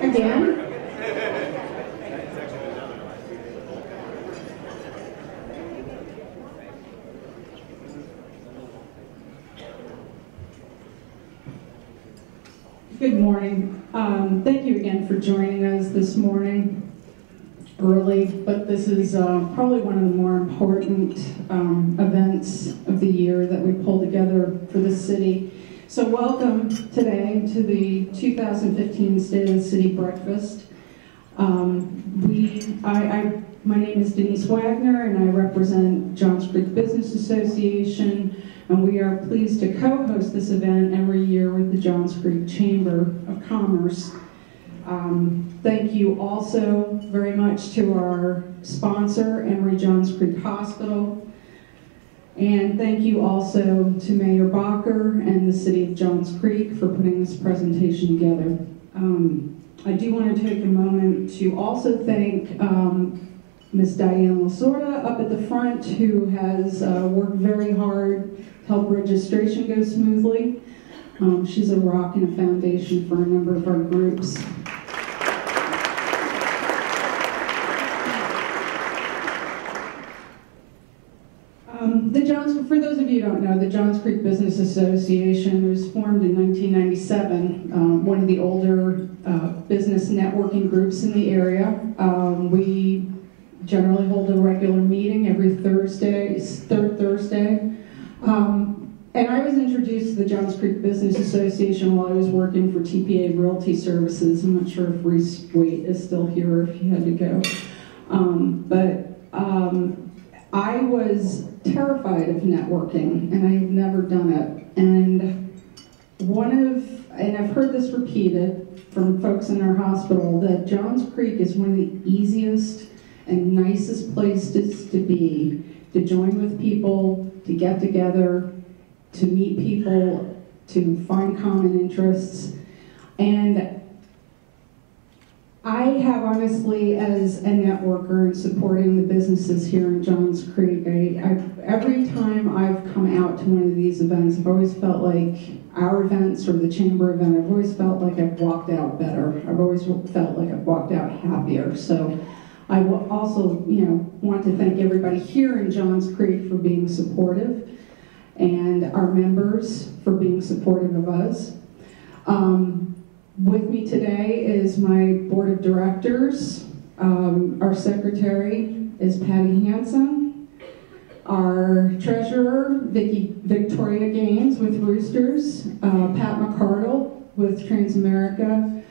Again? Good morning. Thank you again for joining us this morning. Early, but this is probably one of the more important events of the year that we pull together for the city. So welcome today to the 2015 State of the City Breakfast. My name is Denise Wagner, and I represent Johns Creek Business Association, and we are pleased to co-host this event every year with the Johns Creek Chamber of Commerce. Thank you also very much to our sponsor, Emory Johns Creek Hospital. And thank you also to Mayor Bacher and the City of Johns Creek for putting this presentation together. I do want to take a moment to also thank Ms. Diane Lasorda up at the front, who has worked very hard to help registration go smoothly. She's a rock and a foundation for a number of our groups. For those of you who don't know, the Johns Creek Business Association was formed in 1997, one of the older business networking groups in the area. We generally hold a regular meeting every Thursday, third Thursday. And I was introduced to the Johns Creek Business Association while I was working for TPA Realty Services. I'm not sure if Reese Waite is still here or if he had to go. I was terrified of networking, and I had never done it. And I've heard this repeated from folks in our hospital, that Johns Creek is one of the easiest and nicest places to be, to join with people, to get together, to meet people, to find common interests. And I have honestly, as a networker and supporting the businesses here in Johns Creek, every time I've come out to one of these events, I've always felt like our events or the chamber event, I've always felt like I've walked out better. I've always felt like I've walked out happier. So I will also, want to thank everybody here in Johns Creek for being supportive, and our members for being supportive of us. With me today is my board of directors. Our secretary is Patty Hansen. Our treasurer, Victoria Gaines with Roosters. Pat McCardle with Transamerica.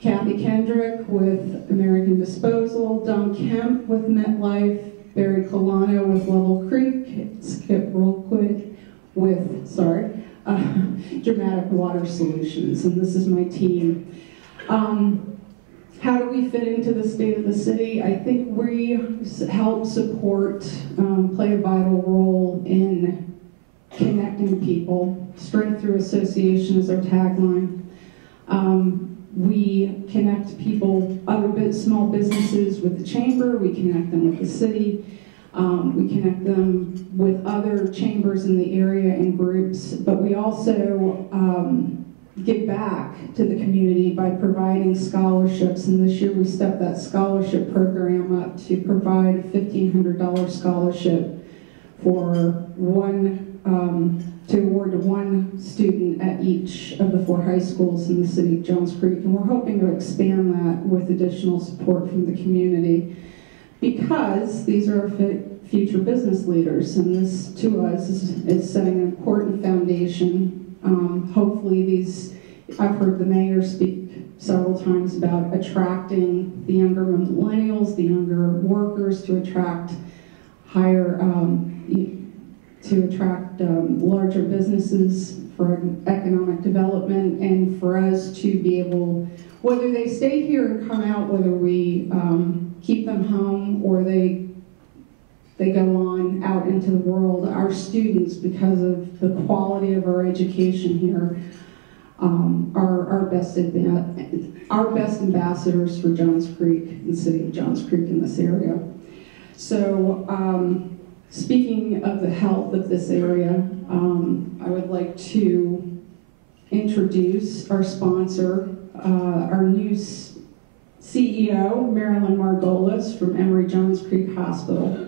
Kathy Kendrick with American Disposal. Don Kemp with MetLife. Barry Colano with Level Creek. Skip Rollquid with, Dramatic Water Solutions, and this is my team. How do we fit into the state of the city? I think we help support, play a vital role in connecting people. Strength through association is our tagline. We connect people, small businesses with the chamber, we connect them with the city. We connect them with other chambers in the area and groups, but we also give back to the community by providing scholarships, and this year we stepped that scholarship program up to provide a $1,500 scholarship for to award to one student at each of the 4 high schools in the city of Johns Creek, and we're hoping to expand that with additional support from the community, because these are our future business leaders, and this, to us, is setting an important foundation. Hopefully I've heard the mayor speak several times about attracting the younger millennials, the younger workers, to attract larger businesses for economic development, and for us to be able, whether they stay here and come out, whether we keep them home or they go on out into the world, our students, because of the quality of our education here, are our best ambassadors for Johns Creek and the city of Johns Creek in this area. So speaking of the health of this area, I would like to introduce our sponsor, our new CEO, Marilyn Margolis from Emory Johns Creek Hospital.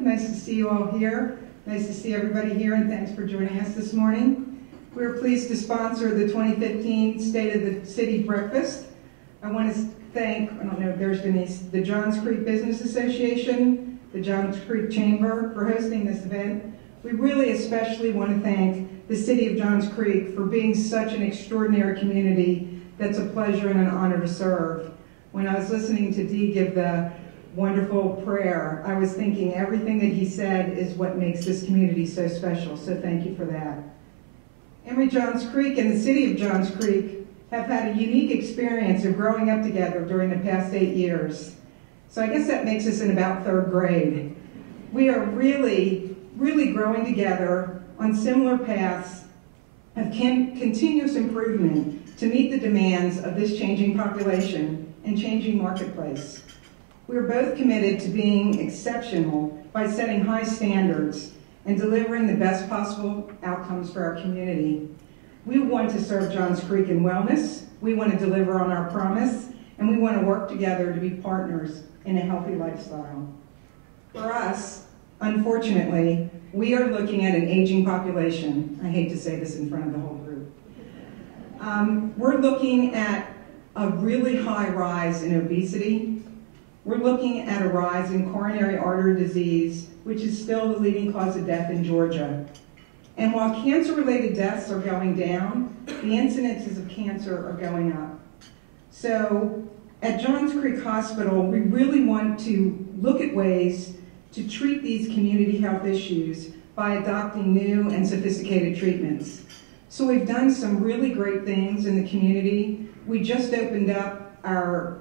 Nice to see you all here. Nice to see everybody here, and thanks for joining us this morning. We're pleased to sponsor the 2015 State of the City Breakfast. I want to thank, I don't know if there's Denise, the Johns Creek Business Association, the Johns Creek Chamber for hosting this event. We really especially want to thank the City of Johns Creek for being such an extraordinary community that's a pleasure and an honor to serve. When I was listening to Dee give the wonderful prayer, I was thinking everything that he said is what makes this community so special, so thank you for that. Emory Johns Creek and the City of Johns Creek have had a unique experience of growing up together during the past 8 years. So I guess that makes us in about 3rd grade. We are really growing together on similar paths of continuous improvement to meet the demands of this changing population and changing marketplace. We are both committed to being exceptional by setting high standards and delivering the best possible outcomes for our community. We want to serve Johns Creek in wellness, we want to deliver on our promise, and we want to work together to be partners in a healthy lifestyle. For us, unfortunately, we are looking at an aging population. I hate to say this in front of the whole group. We're looking at a really high rise in obesity. We're looking at a rise in coronary artery disease, which is still the leading cause of death in Georgia. And while cancer-related deaths are going down, the incidences of cancer are going up. So at Johns Creek Hospital, we really want to look at ways to treat these community health issues by adopting new and sophisticated treatments. So we've done some really great things in the community. We just opened up our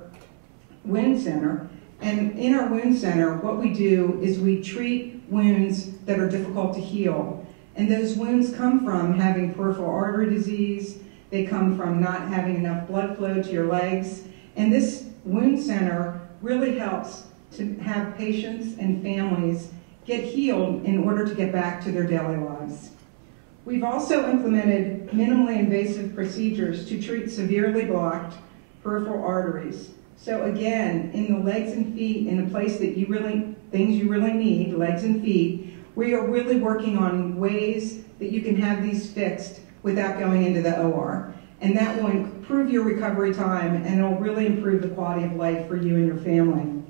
wound center. And in our wound center, what we do is we treat wounds that are difficult to heal. And those wounds come from having peripheral artery disease, they come from not having enough blood flow to your legs. And this wound center really helps to have patients and families get healed in order to get back to their daily lives. We've also implemented minimally invasive procedures to treat severely blocked peripheral arteries. So again, in the legs and feet, in a place that things you really need, legs and feet, we are really working on ways that you can have these fixed without going into the OR. And that will improve your recovery time, and it'll really improve the quality of life for you and your family.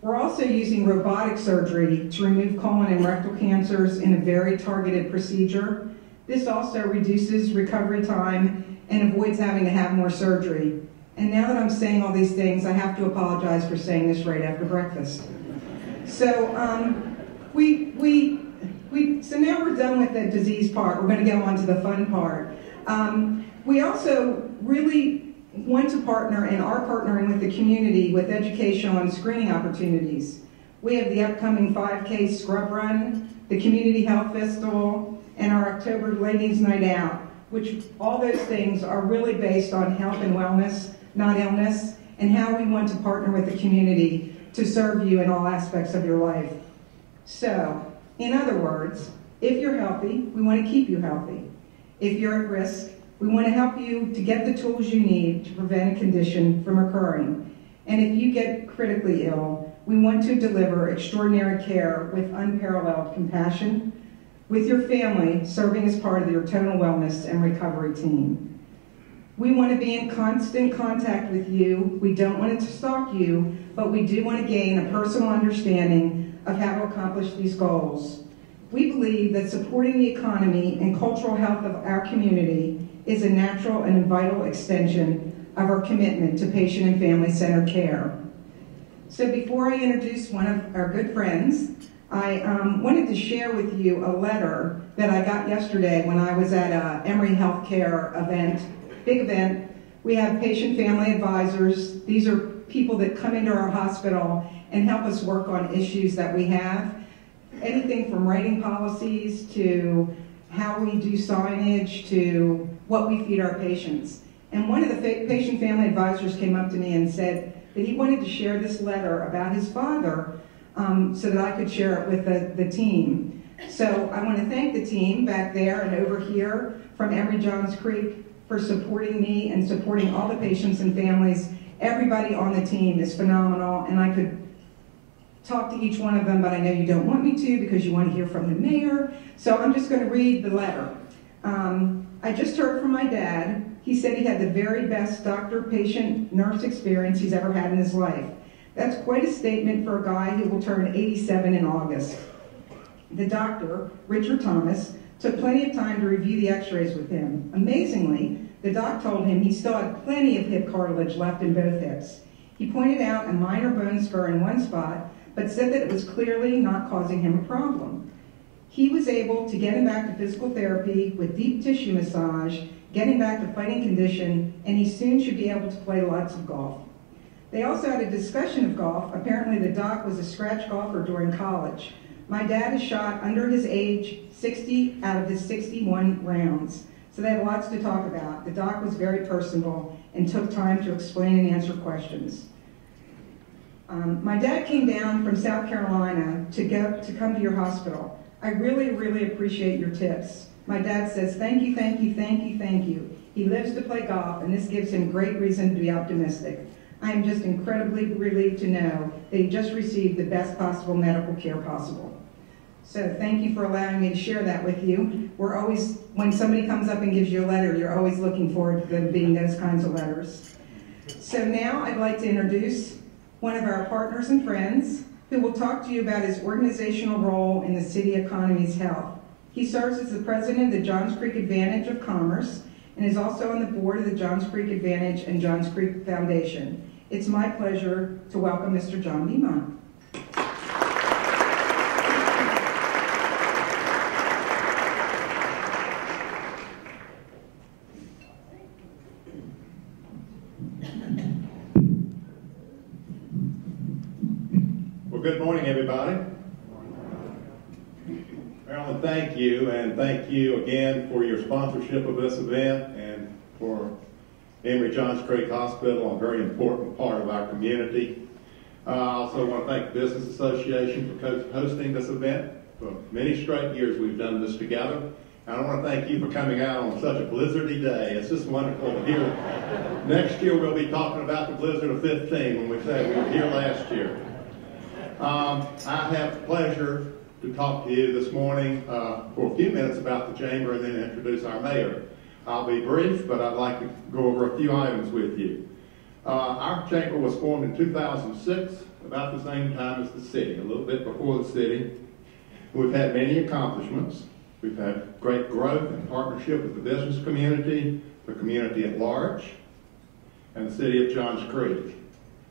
We're also using robotic surgery to remove colon and rectal cancers in a very targeted procedure. This also reduces recovery time and avoids having to have more surgery. And now that I'm saying all these things, I have to apologize for saying this right after breakfast. So so now we're done with the disease part. We're going to go on to the fun part. We also really want to partner and are partnering with the community with educational and screening opportunities. We have the upcoming 5K Scrub Run, the Community Health Festival, and our October Ladies Night Out, which all those things are really based on health and wellness, not illness, and how we want to partner with the community to serve you in all aspects of your life. So, in other words, if you're healthy, we want to keep you healthy. If you're at risk, we want to help you to get the tools you need to prevent a condition from occurring. And if you get critically ill, we want to deliver extraordinary care with unparalleled compassion, with your family serving as part of your total wellness and recovery team. We want to be in constant contact with you. We don't want to stalk you, but we do want to gain a personal understanding of how to accomplish these goals. We believe that supporting the economy and cultural health of our community is a natural and vital extension of our commitment to patient and family-centered care. So before I introduce one of our good friends, I wanted to share with you a letter that I got yesterday when I was at a Emory Healthcare event, big event. We have patient family advisors. These are people that come into our hospital and help us work on issues that we have. anything from writing policies to how we do signage to what we feed our patients. And one of the patient family advisors came up to me and said that he wanted to share this letter about his father so that I could share it with the team. So I want to thank the team back there and over here from Emory Johns Creek for supporting me and supporting all the patients and families. Everybody on the team is phenomenal, and I could talk to each one of them, but I know you don't want me to because you want to hear from the mayor. So I'm just going to read the letter. I just heard from my dad. He said he had the very best doctor, patient, nurse experience he's ever had in his life. That's quite a statement for a guy who will turn 87 in August. The doctor, Richard Thomas, took plenty of time to review the x-rays with him. Amazingly, the doc told him he still had plenty of hip cartilage left in both hips. He pointed out a minor bone spur in one spot, but said that it was clearly not causing him a problem. He was able to get him back to physical therapy with deep tissue massage, get him back to fighting condition, and he soon should be able to play lots of golf. They also had a discussion of golf. Apparently the doc was a scratch golfer during college. My dad has shot under his age 60 out of his 61 rounds. So they had lots to talk about. The doc was very personable and took time to explain and answer questions. My dad came down from South Carolina to come to your hospital. I really, really appreciate your tips. My dad says, thank you, thank you, thank you, thank you. He lives to play golf, and this gives him great reason to be optimistic. I am just incredibly relieved to know that he just received the best possible medical care possible. So thank you for allowing me to share that with you. We're always, when somebody comes up and gives you a letter, you're always looking forward to them being those kinds of letters. So now I'd like to introduce one of our partners and friends who will talk to you about his organizational role in the city economy's health. He serves as the president of the Johns Creek Advantage of Commerce and is also on the board of the Johns Creek Advantage and Johns Creek Foundation. It's my pleasure to welcome Mr. John Beamont. Good morning, everybody. Marilyn, thank you, and thank you again for your sponsorship of this event and for Emory Johns Creek Hospital, a very important part of our community. I also want to thank the Business Association for hosting this event. For many straight years we've done this together. And I want to thank you for coming out on such a blizzardy day. It's just wonderful to hear. Next year we'll be talking about the blizzard of 15 when we say we were here last year. I have the pleasure to talk to you this morning for a few minutes about the Chamber and then introduce our mayor. I'll be brief, but I'd like to go over a few items with you. Our Chamber was formed in 2006, about the same time as the city, a little bit before the city. We've had many accomplishments. We've had great growth and partnership with the business community, the community at large, and the city of Johns Creek.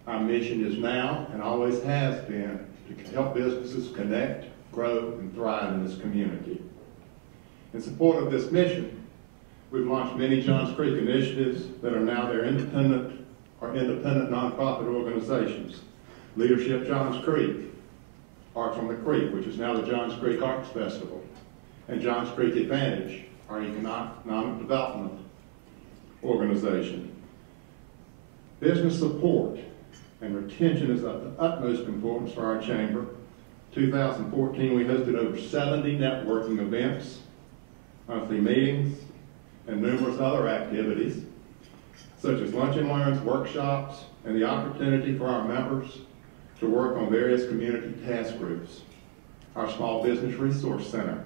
Our mission is now, and always has been, to help businesses connect, grow, and thrive in this community. In support of this mission, we've launched many Johns Creek initiatives that are now their independent nonprofit organizations. Leadership Johns Creek, Arts on the Creek, which is now the Johns Creek Arts Festival, and Johns Creek Advantage, our economic development organization. Business support and retention is of the utmost importance for our chamber. 2014, we hosted over 70 networking events, monthly meetings, and numerous other activities, such as lunch and learns, workshops, and the opportunity for our members to work on various community task groups. Our Small Business Resource Center,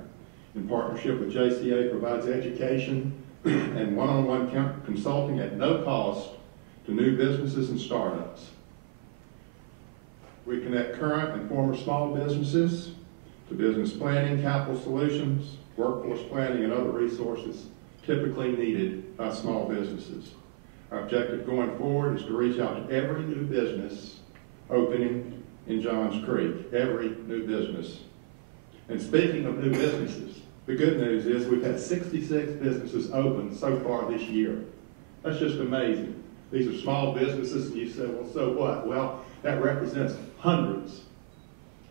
in partnership with JCA, provides education and one-on-one consulting at no cost to new businesses and startups. We connect current and former small businesses to business planning, capital solutions, workforce planning, and other resources typically needed by small businesses. Our objective going forward is to reach out to every new business opening in Johns Creek, every new business. And speaking of new businesses, the good news is we've had 66 businesses open so far this year. That's just amazing. These are small businesses, and you say, well, so what? Well, that represents hundreds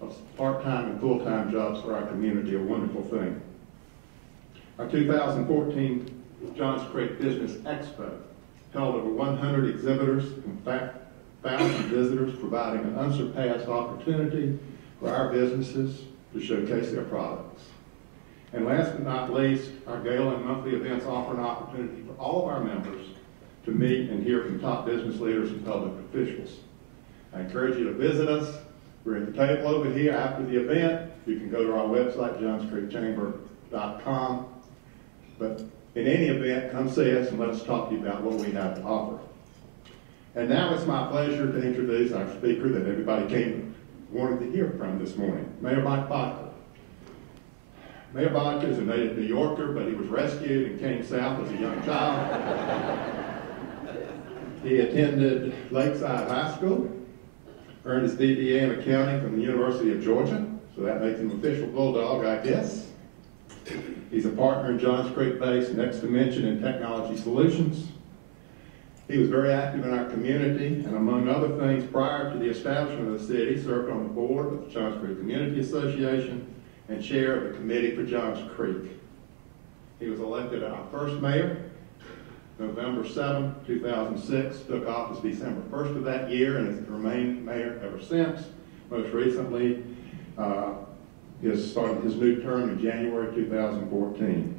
of part-time and full-time jobs for our community, a wonderful thing. Our 2014 Johns Creek Business Expo held over 100 exhibitors and 1,000 visitors, providing an unsurpassed opportunity for our businesses to showcase their products. And last but not least, our gala and monthly events offer an opportunity for all of our members to meet and hear from top business leaders and public officials. I encourage you to visit us. We're at the table over here after the event. You can go to our website, johnscreekchamber.com. But in any event, come see us and let us talk to you about what we have to offer. And now it's my pleasure to introduce our speaker that everybody wanted to hear from this morning, Mayor Mike Bodker. Mayor Bodker is a native New Yorker, but he was rescued and came south as a young child. He attended Lakeside High School, earned his BBA in accounting from the University of Georgia, so that makes him an official Bulldog, I guess. He's a partner in Johns Creek-based Next Dimension in Technology Solutions. He was very active in our community, and among other things, prior to the establishment of the city, served on the board of the Johns Creek Community Association and chair of the Committee for Johns Creek. He was elected our first mayor, November 7, 2006, took office December 1st of that year, and has remained mayor ever since. Most recently, he has started his new term in January 2014.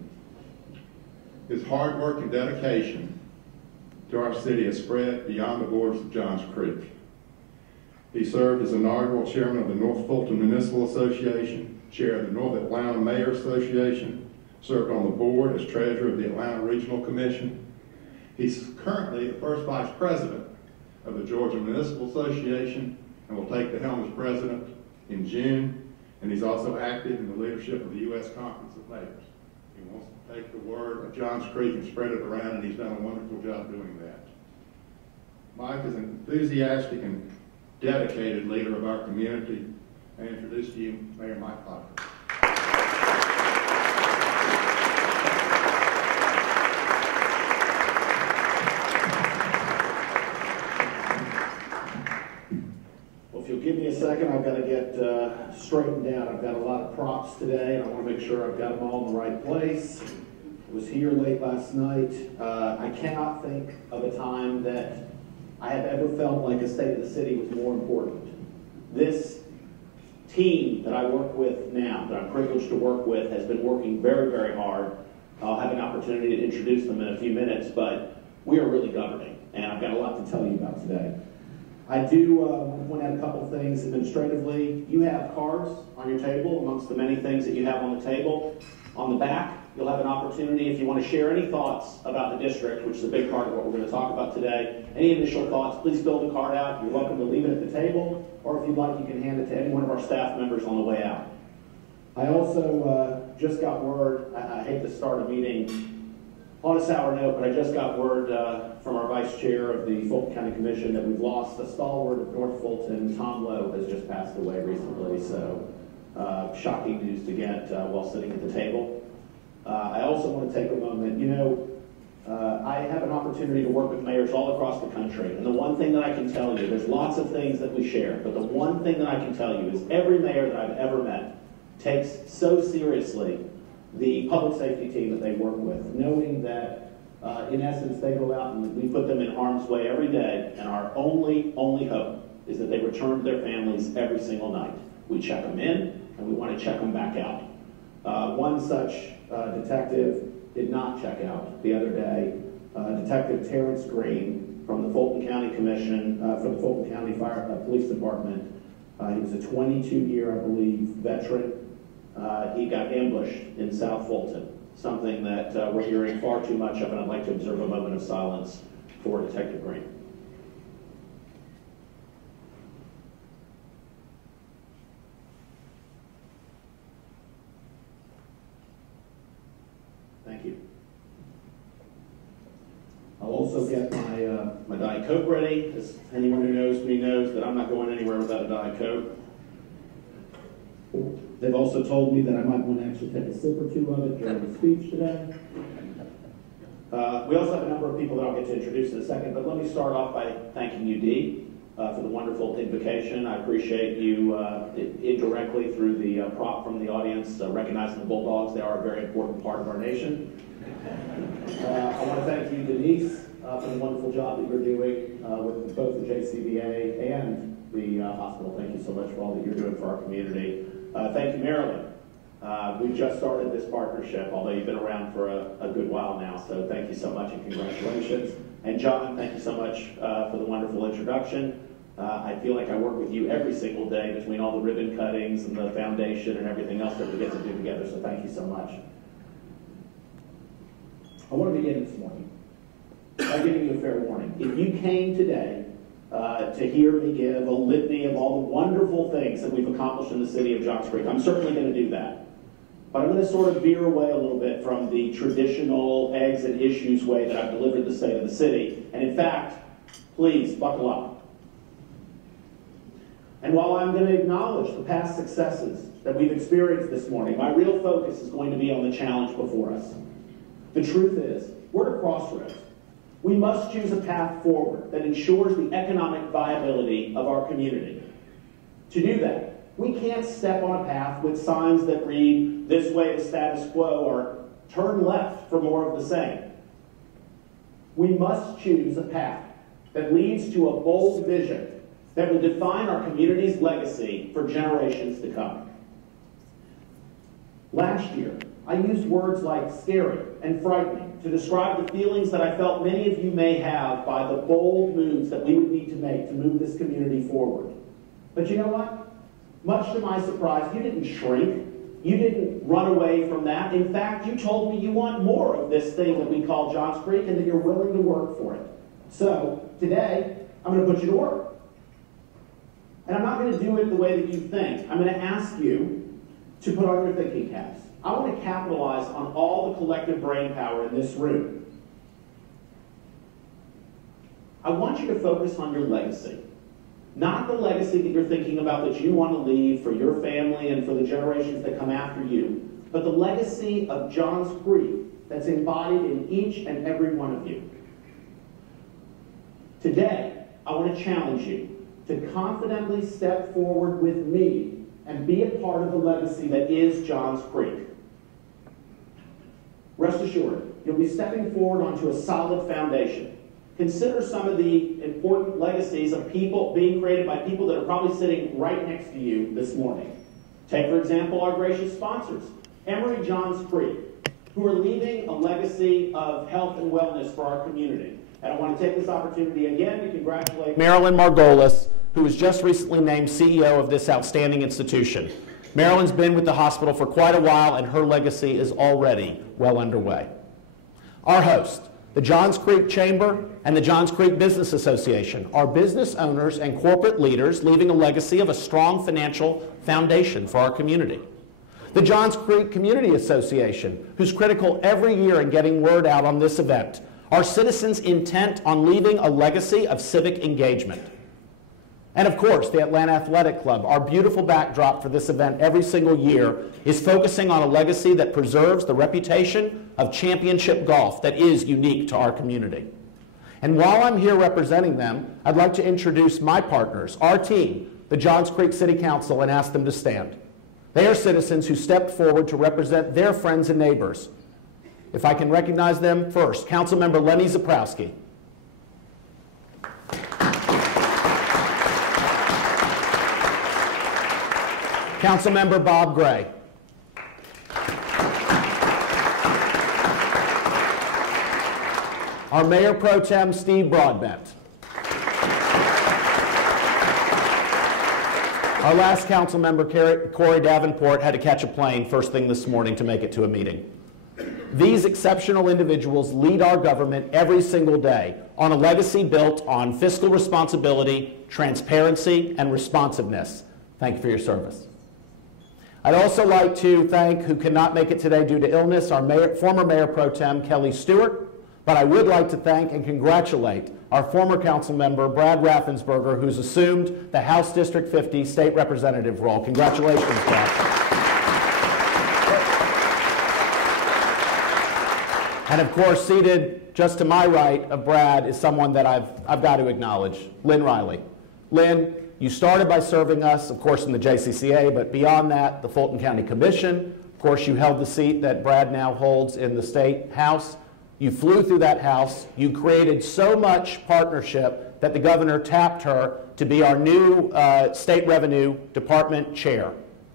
His hard work and dedication to our city has spread beyond the borders of Johns Creek. He served as inaugural chairman of the North Fulton Municipal Association, chair of the North Atlanta Mayor Association, served on the board as treasurer of the Atlanta Regional Commission. He's currently the first vice president of the Georgia Municipal Association and will take the helm as president in June. And he's also active in the leadership of the U.S. Conference of Mayors. He wants to take the word of Johns Creek and spread it around, and he's done a wonderful job doing that. Mike is an enthusiastic and dedicated leader of our community. I introduce to you Mayor Mike Bodker. Give me a second, I've got to get straightened out. I've got a lot of props today, and I want to make sure I've got them all in the right place. I was here late last night. I cannot think of a time that I have ever felt like a state of the city was more important. This team that I work with now, that I'm privileged to work with, has been working very, very hard. I'll have an opportunity to introduce them in a few minutes, but we are really governing, and I've got a lot to tell you about today. I do want to point out a couple of things administratively. You have cards on your table amongst the many things that you have on the table. On the back, you'll have an opportunity if you want to share any thoughts about the district, which is a big part of what we're going to talk about today. Any initial thoughts, please fill the card out. You're welcome to leave it at the table, or if you'd like, you can hand it to any one of our staff members on the way out. I also just got word, I hate to start a meeting on a sour note, but I just got word from our vice chair of the Fulton County Commission that we've lost a stalwart of North Fulton. Tom Lowe has just passed away recently, so shocking news to get while sitting at the table. I also want to take a moment, I have an opportunity to work with mayors all across the country, and the one thing that I can tell you, there's lots of things that we share, but the one thing that I can tell you is every mayor that I've ever met takes so seriously the public safety team that they work with, knowing that in essence they go out and we put them in harm's way every day, and our only hope is that they return to their families every single night. We check them in, and we want to check them back out. One such detective did not check out the other day. Detective Terrence Green from the Fulton County Commission, from the Fulton County Police Department. He was a 22-year, I believe, veteran. He got ambushed in South Fulton, something that we're hearing far too much of, and I'd like to observe a moment of silence for Detective Green. Thank you. I'll also get my Diet Coke ready. As anyone who knows me knows that I'm not going anywhere without a Diet Coke. They've also told me that I might want to actually take a sip or two of it during the speech today. We also have a number of people that I'll get to introduce in a second, but let me start off by thanking you, Dee. for the wonderful invocation. I appreciate you indirectly through the prop from the audience recognizing the Bulldogs. They are a very important part of our nation. I want to thank you, Denise, for the wonderful job that you're doing with both the JCVA and the hospital. Thank you so much for all that you're doing for our community. Thank you, Marilyn. We've just started this partnership, although you've been around for a good while now, so thank you so much and congratulations. And John, thank you so much for the wonderful introduction. I feel like I work with you every single day between all the ribbon cuttings and the foundation and everything else that we get to do together, so thank you so much. I want to begin this morning by giving you a fair warning. If you came today to hear me give a litany of all the wonderful things that we've accomplished in the city of Johns Creek, I'm certainly going to do that. But I'm going to sort of veer away a little bit from the traditional eggs and issues way that I've delivered the state of the city. And in fact, please buckle up. And while I'm going to acknowledge the past successes that we've experienced this morning, my real focus is going to be on the challenge before us. The truth is, we're at a crossroads. We must choose a path forward that ensures the economic viability of our community. To do that, we can't step on a path with signs that read, "This way to status quo," or "Turn left for more of the same." We must choose a path that leads to a bold vision that will define our community's legacy for generations to come. Last year, I used words like scary and frightening to describe the feelings that I felt many of you may have by the bold moves that we would need to make to move this community forward. But you know what? Much to my surprise, you didn't shrink. You didn't run away from that. In fact, you told me you want more of this thing that we call Johns Creek and that you're willing to work for it. So today, I'm going to put you to work. And I'm not going to do it the way that you think. I'm going to ask you to put on your thinking caps. I want to capitalize on all the collective brain power in this room. I want you to focus on your legacy. Not the legacy that you're thinking about that you want to leave for your family and for the generations that come after you, but the legacy of Johns Creek that's embodied in each and every one of you. Today, I want to challenge you to confidently step forward with me and be a part of the legacy that is Johns Creek. Rest assured, you'll be stepping forward onto a solid foundation. Consider some of the important legacies of people being created by people that are probably sitting right next to you this morning. Take, for example, our gracious sponsors, Emory Johns Creek, who are leaving a legacy of health and wellness for our community. And I want to take this opportunity again to congratulate Marilyn Margolis, who was just recently named CEO of this outstanding institution. Marilyn's been with the hospital for quite a while, and her legacy is already well underway. Our host, the Johns Creek Chamber and the Johns Creek Business Association, are business owners and corporate leaders leaving a legacy of a strong financial foundation for our community. The Johns Creek Community Association, who's critical every year in getting word out on this event, are citizens intent on leaving a legacy of civic engagement. And of course, the Atlanta Athletic Club, our beautiful backdrop for this event every single year, is focusing on a legacy that preserves the reputation of championship golf that is unique to our community. And while I'm here representing them, I'd like to introduce my partners, our team, the Johns Creek City Council, and ask them to stand. They are citizens who stepped forward to represent their friends and neighbors. If I can recognize them first, Councilmember Lenny Zaprowski. Councilmember Bob Gray. Our Mayor Pro Tem, Steve Broadbent. Our last council member, Corey Davenport, had to catch a plane first thing this morning to make it to a meeting. These exceptional individuals lead our government every single day on a legacy built on fiscal responsibility, transparency, and responsiveness. Thank you for your service. I'd also like to thank, who cannot make it today due to illness, our former Mayor Pro Tem, Kelly Stewart. But I would like to thank and congratulate our former council member, Brad Raffensperger, who's assumed the House District 50 state representative role. Congratulations, Brad. And of course, seated just to my right of Brad is someone that I've got to acknowledge, Lynn Riley. Lynn, you started by serving us, of course, in the JCCA, but beyond that, the Fulton County Commission. Of course, you held the seat that Brad now holds in the State House. You flew through that House. You created so much partnership that the governor tapped her to be our new State Revenue Department chair.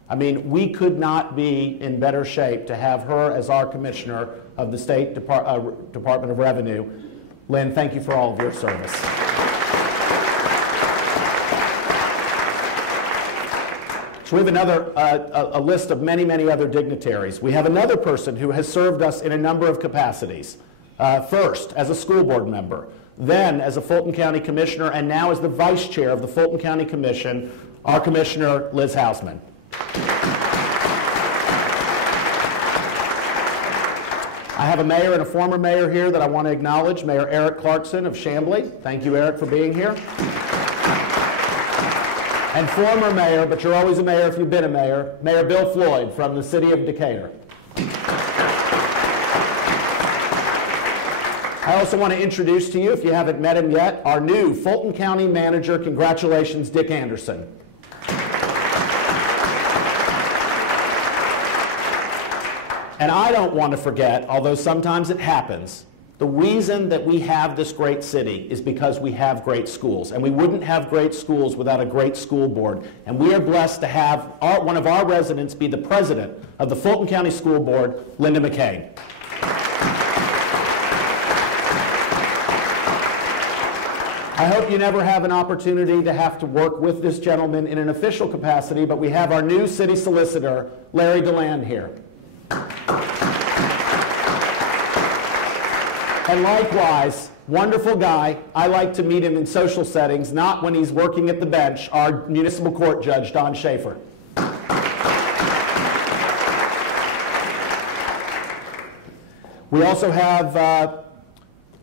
I mean, we could not be in better shape to have her as our commissioner of the State Department of Revenue. Lynn, thank you for all of your service. So we have another, a list of many, many other dignitaries. We have another person who has served us in a number of capacities. First, as a school board member, then as a Fulton County Commissioner, and now as the Vice Chair of the Fulton County Commission, our Commissioner, Liz Hausman. I have a mayor and a former mayor here that I want to acknowledge, Mayor Eric Clarkson of Chamblee. Thank you, Eric, for being here. And former mayor, but you're always a mayor if you've been a mayor, Mayor Bill Floyd from the city of Decatur. I also want to introduce to you, if you haven't met him yet, our new Fulton County Manager. Congratulations, Dick Anderson. And I don't want to forget, although sometimes it happens, the reason that we have this great city is because we have great schools. And we wouldn't have great schools without a great school board. And we are blessed to have one of our residents be the president of the Fulton County School Board, Linda McCain. I hope you never have an opportunity to have to work with this gentleman in an official capacity, but we have our new city solicitor, Larry DeLand, here. And likewise, wonderful guy. I like to meet him in social settings, not when he's working at the bench, our municipal court judge, Don Schaefer. We also have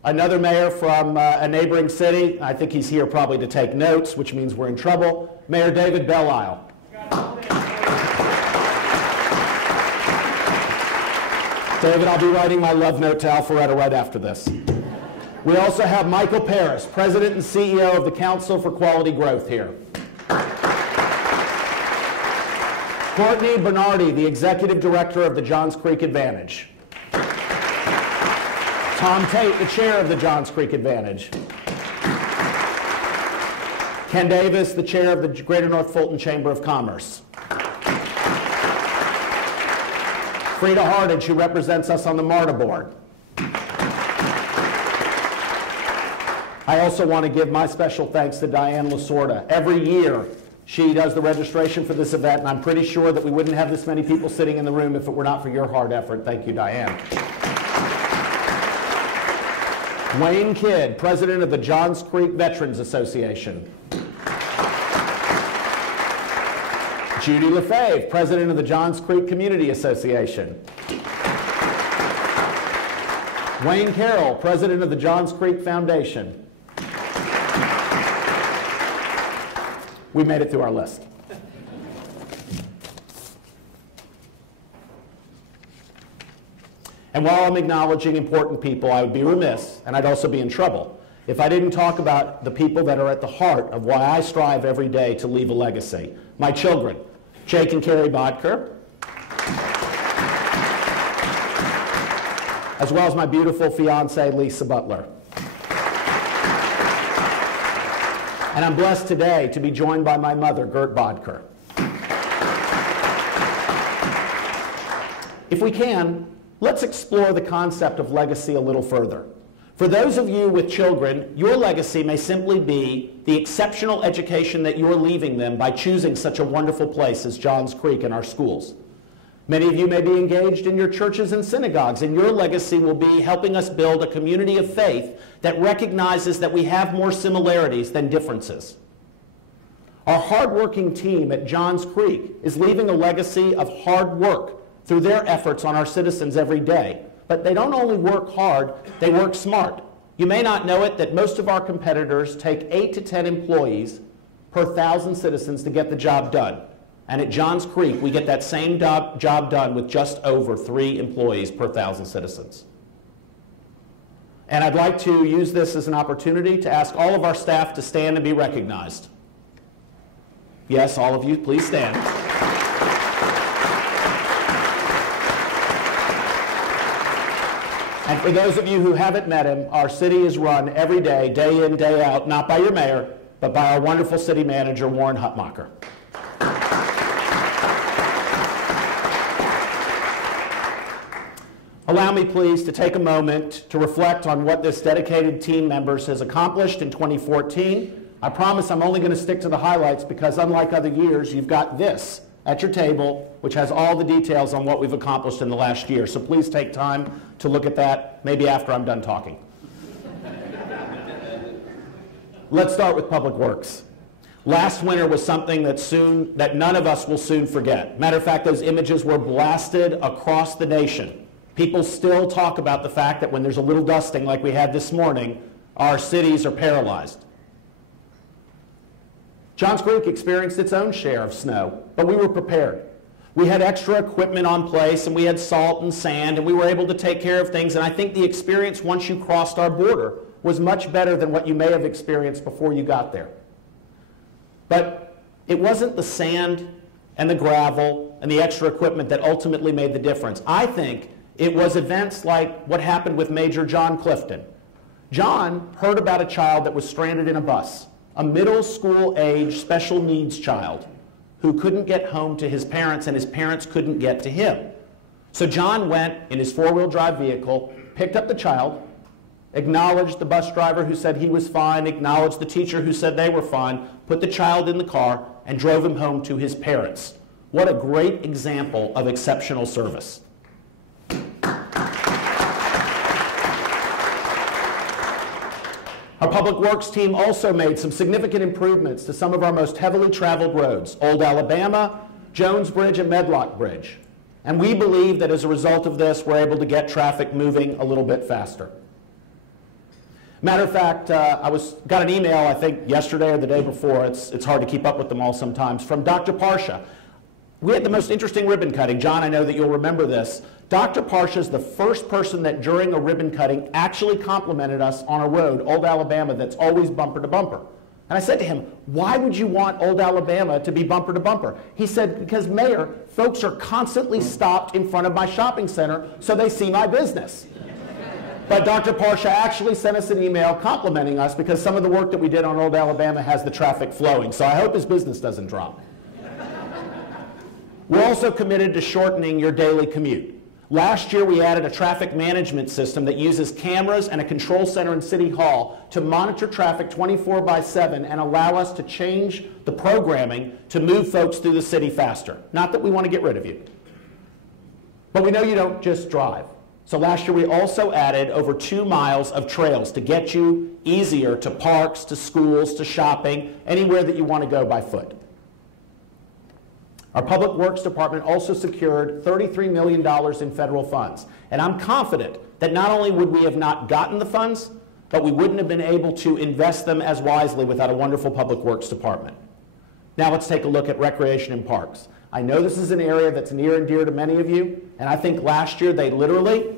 another mayor from a neighboring city. I think he's here probably to take notes, which means we're in trouble. Mayor David Bellisle. David, I'll be writing my love note to Alpharetta right after this. We also have Michael Paris, President and CEO of the Council for Quality Growth here. Courtney Bernardi, the Executive Director of the Johns Creek Advantage. Tom Tate, the Chair of the Johns Creek Advantage. Ken Davis, the Chair of the Greater North Fulton Chamber of Commerce. Frida Hardage, who represents us on the MARTA board. I also want to give my special thanks to Diane Lasorda. Every year, she does the registration for this event, and I'm pretty sure that we wouldn't have this many people sitting in the room if it were not for your hard effort. Thank you, Diane. Wayne Kidd, President of the Johns Creek Veterans Association. Judy Lefebvre, President of the Johns Creek Community Association. Wayne Carroll, President of the Johns Creek Foundation. We made it through our list. And while I'm acknowledging important people, I would be remiss, and I'd also be in trouble, if I didn't talk about the people that are at the heart of why I strive every day to leave a legacy. My children, Jake and Carrie Bodker, as well as my beautiful fiancée, Lisa Butler. And I'm blessed today to be joined by my mother, Gert Bodker. If we can, let's explore the concept of legacy a little further. For those of you with children, your legacy may simply be the exceptional education that you're leaving them by choosing such a wonderful place as Johns Creek in our schools. Many of you may be engaged in your churches and synagogues, and your legacy will be helping us build a community of faith that recognizes that we have more similarities than differences. Our hardworking team at Johns Creek is leaving a legacy of hard work through their efforts on our citizens every day. But they don't only work hard, they work smart. You may not know it that most of our competitors take 8 to 10 employees per 1,000 citizens to get the job done. And at Johns Creek, we get that same job done with just over 3 employees per 1,000 citizens. And I'd like to use this as an opportunity to ask all of our staff to stand and be recognized. Yes, all of you, please stand. And for those of you who haven't met him, our city is run every day, day in, day out, not by your mayor, but by our wonderful city manager, Warren Hutmacher. Allow me, please, to take a moment to reflect on what this dedicated team members has accomplished in 2014. I promise I'm only going to stick to the highlights because, unlike other years, you've got this at your table, which has all the details on what we've accomplished in the last year. So please take time to look at that, maybe after I'm done talking. Let's start with Public Works. Last winter was something that none of us will soon forget. Matter of fact, those images were blasted across the nation. People still talk about the fact that when there's a little dusting like we had this morning, our cities are paralyzed. Johns Creek experienced its own share of snow, but we were prepared. We had extra equipment on place, and we had salt and sand, and we were able to take care of things, and I think the experience once you crossed our border was much better than what you may have experienced before you got there. But it wasn't the sand and the gravel and the extra equipment that ultimately made the difference. I think it was events like what happened with Major John Clifton. John heard about a child that was stranded in a bus, a middle school age special needs child who couldn't get home to his parents and his parents couldn't get to him. So John went in his four-wheel drive vehicle, picked up the child, acknowledged the bus driver who said he was fine, acknowledged the teacher who said they were fine, put the child in the car, and drove him home to his parents. What a great example of exceptional service. Our Public Works team also made some significant improvements to some of our most heavily traveled roads, Old Alabama, Jones Bridge, and Medlock Bridge. And we believe that as a result of this, we're able to get traffic moving a little bit faster. Matter of fact, got an email, I think, yesterday or the day before, it's hard to keep up with them all sometimes, from Dr. Parsha. We had the most interesting ribbon cutting. John, I know that you'll remember this. Dr. Parsha is the first person that during a ribbon cutting actually complimented us on a road, Old Alabama, that's always bumper to bumper. And I said to him, why would you want Old Alabama to be bumper to bumper? He said, because Mayor, folks are constantly stopped in front of my shopping center so they see my business. But Dr. Parsha actually sent us an email complimenting us because some of the work that we did on Old Alabama has the traffic flowing. So I hope his business doesn't drop. We're also committed to shortening your daily commute. Last year, we added a traffic management system that uses cameras and a control center in City Hall to monitor traffic 24/7 and allow us to change the programming to move folks through the city faster. Not that we want to get rid of you. But we know you don't just drive. So last year, we also added over 2 miles of trails to get you easier to parks, to schools, to shopping, anywhere that you want to go by foot. Our Public Works Department also secured $33 million in federal funds. And I'm confident that not only would we have not gotten the funds, but we wouldn't have been able to invest them as wisely without a wonderful Public Works Department. Now let's take a look at recreation and parks. I know this is an area that's near and dear to many of you, and I think last year they literally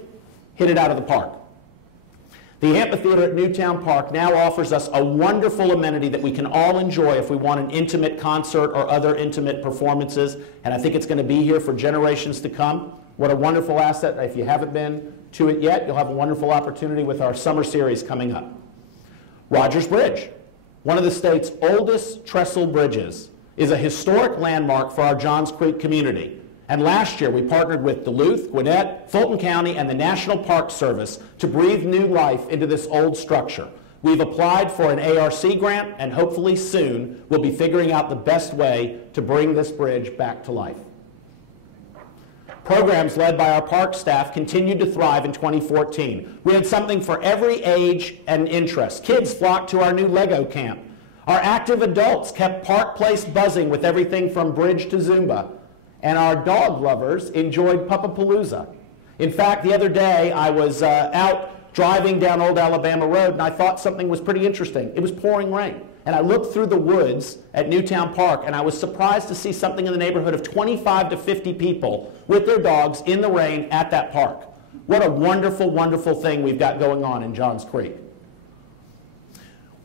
hit it out of the park. The amphitheater at Newtown Park now offers us a wonderful amenity that we can all enjoy if we want an intimate concert or other intimate performances, and I think it's going to be here for generations to come. What a wonderful asset. If you haven't been to it yet, you'll have a wonderful opportunity with our summer series coming up. Rogers Bridge, one of the state's oldest trestle bridges, is a historic landmark for our Johns Creek community. And last year, we partnered with Duluth, Gwinnett, Fulton County, and the National Park Service to breathe new life into this old structure. We've applied for an ARC grant, and hopefully soon we'll be figuring out the best way to bring this bridge back to life. Programs led by our park staff continued to thrive in 2014. We had something for every age and interest. Kids flocked to our new Lego camp. Our active adults kept Park Place buzzing with everything from bridge to Zumba. And our dog lovers enjoyed Puppapalooza. In fact, the other day I was out driving down Old Alabama Road and I thought something was pretty interesting. It was pouring rain. And I looked through the woods at Newtown Park and I was surprised to see something in the neighborhood of 25 to 50 people with their dogs in the rain at that park. What a wonderful, wonderful thing we've got going on in Johns Creek.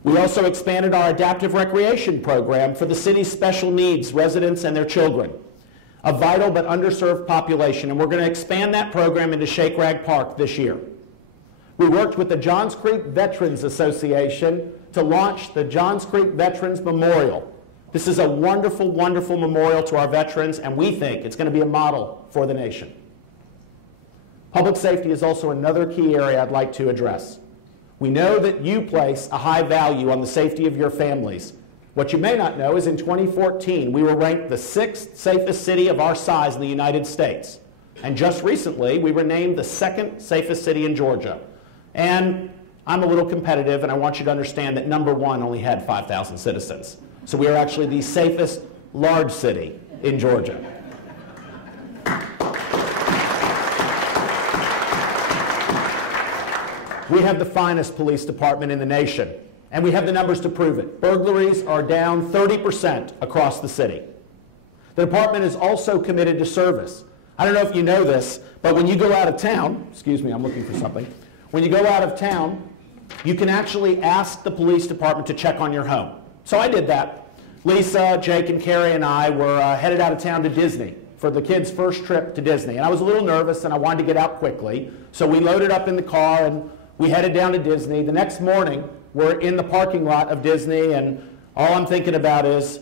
We also expanded our adaptive recreation program for the city's special needs residents and their children, a vital but underserved population, and we're going to expand that program into Shake Rag Park this year. We worked with the Johns Creek Veterans Association to launch the Johns Creek Veterans Memorial. This is a wonderful, wonderful memorial to our veterans, and we think it's going to be a model for the nation. Public safety is also another key area I'd like to address. We know that you place a high value on the safety of your families. What you may not know is in 2014, we were ranked the 6th safest city of our size in the United States. And just recently, we were named the 2nd safest city in Georgia. And I'm a little competitive, and I want you to understand that number 1 only had 5,000 citizens. So we are actually the safest large city in Georgia. We have the finest police department in the nation, and we have the numbers to prove it. Burglaries are down 30% across the city. The department is also committed to service. I don't know if you know this, but when you go out of town, excuse me, I'm looking for something. When you go out of town, you can actually ask the police department to check on your home. So I did that. Lisa, Jake, and Carrie and I were headed out of town to Disney for the kids' first trip to Disney. And I was a little nervous, and I wanted to get out quickly. So we loaded up in the car, and we headed down to Disney. The next morning, we're in the parking lot of Disney, and all I'm thinking about is,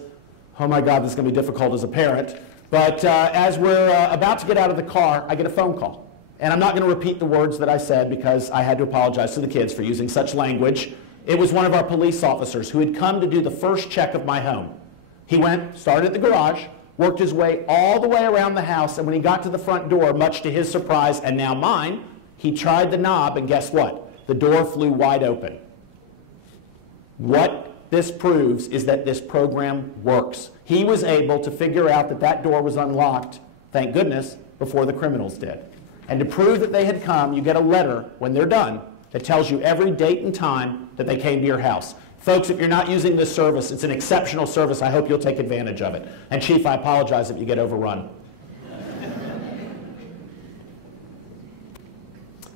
oh my God, this is going to be difficult as a parent. But as we're about to get out of the car, I get a phone call. And I'm not going to repeat the words that I said because I had to apologize to the kids for using such language. It was one of our police officers who had come to do the first check of my home. He went, started at the garage, worked his way all the way around the house, and when he got to the front door, much to his surprise and now mine, he tried the knob, and guess what? The door flew wide open. What this proves is that this program works. He was able to figure out that that door was unlocked, thank goodness, before the criminals did. And to prove that they had come, you get a letter when they're done that tells you every date and time that they came to your house. Folks, if you're not using this service, it's an exceptional service. I hope you'll take advantage of it. And Chief, I apologize if you get overrun.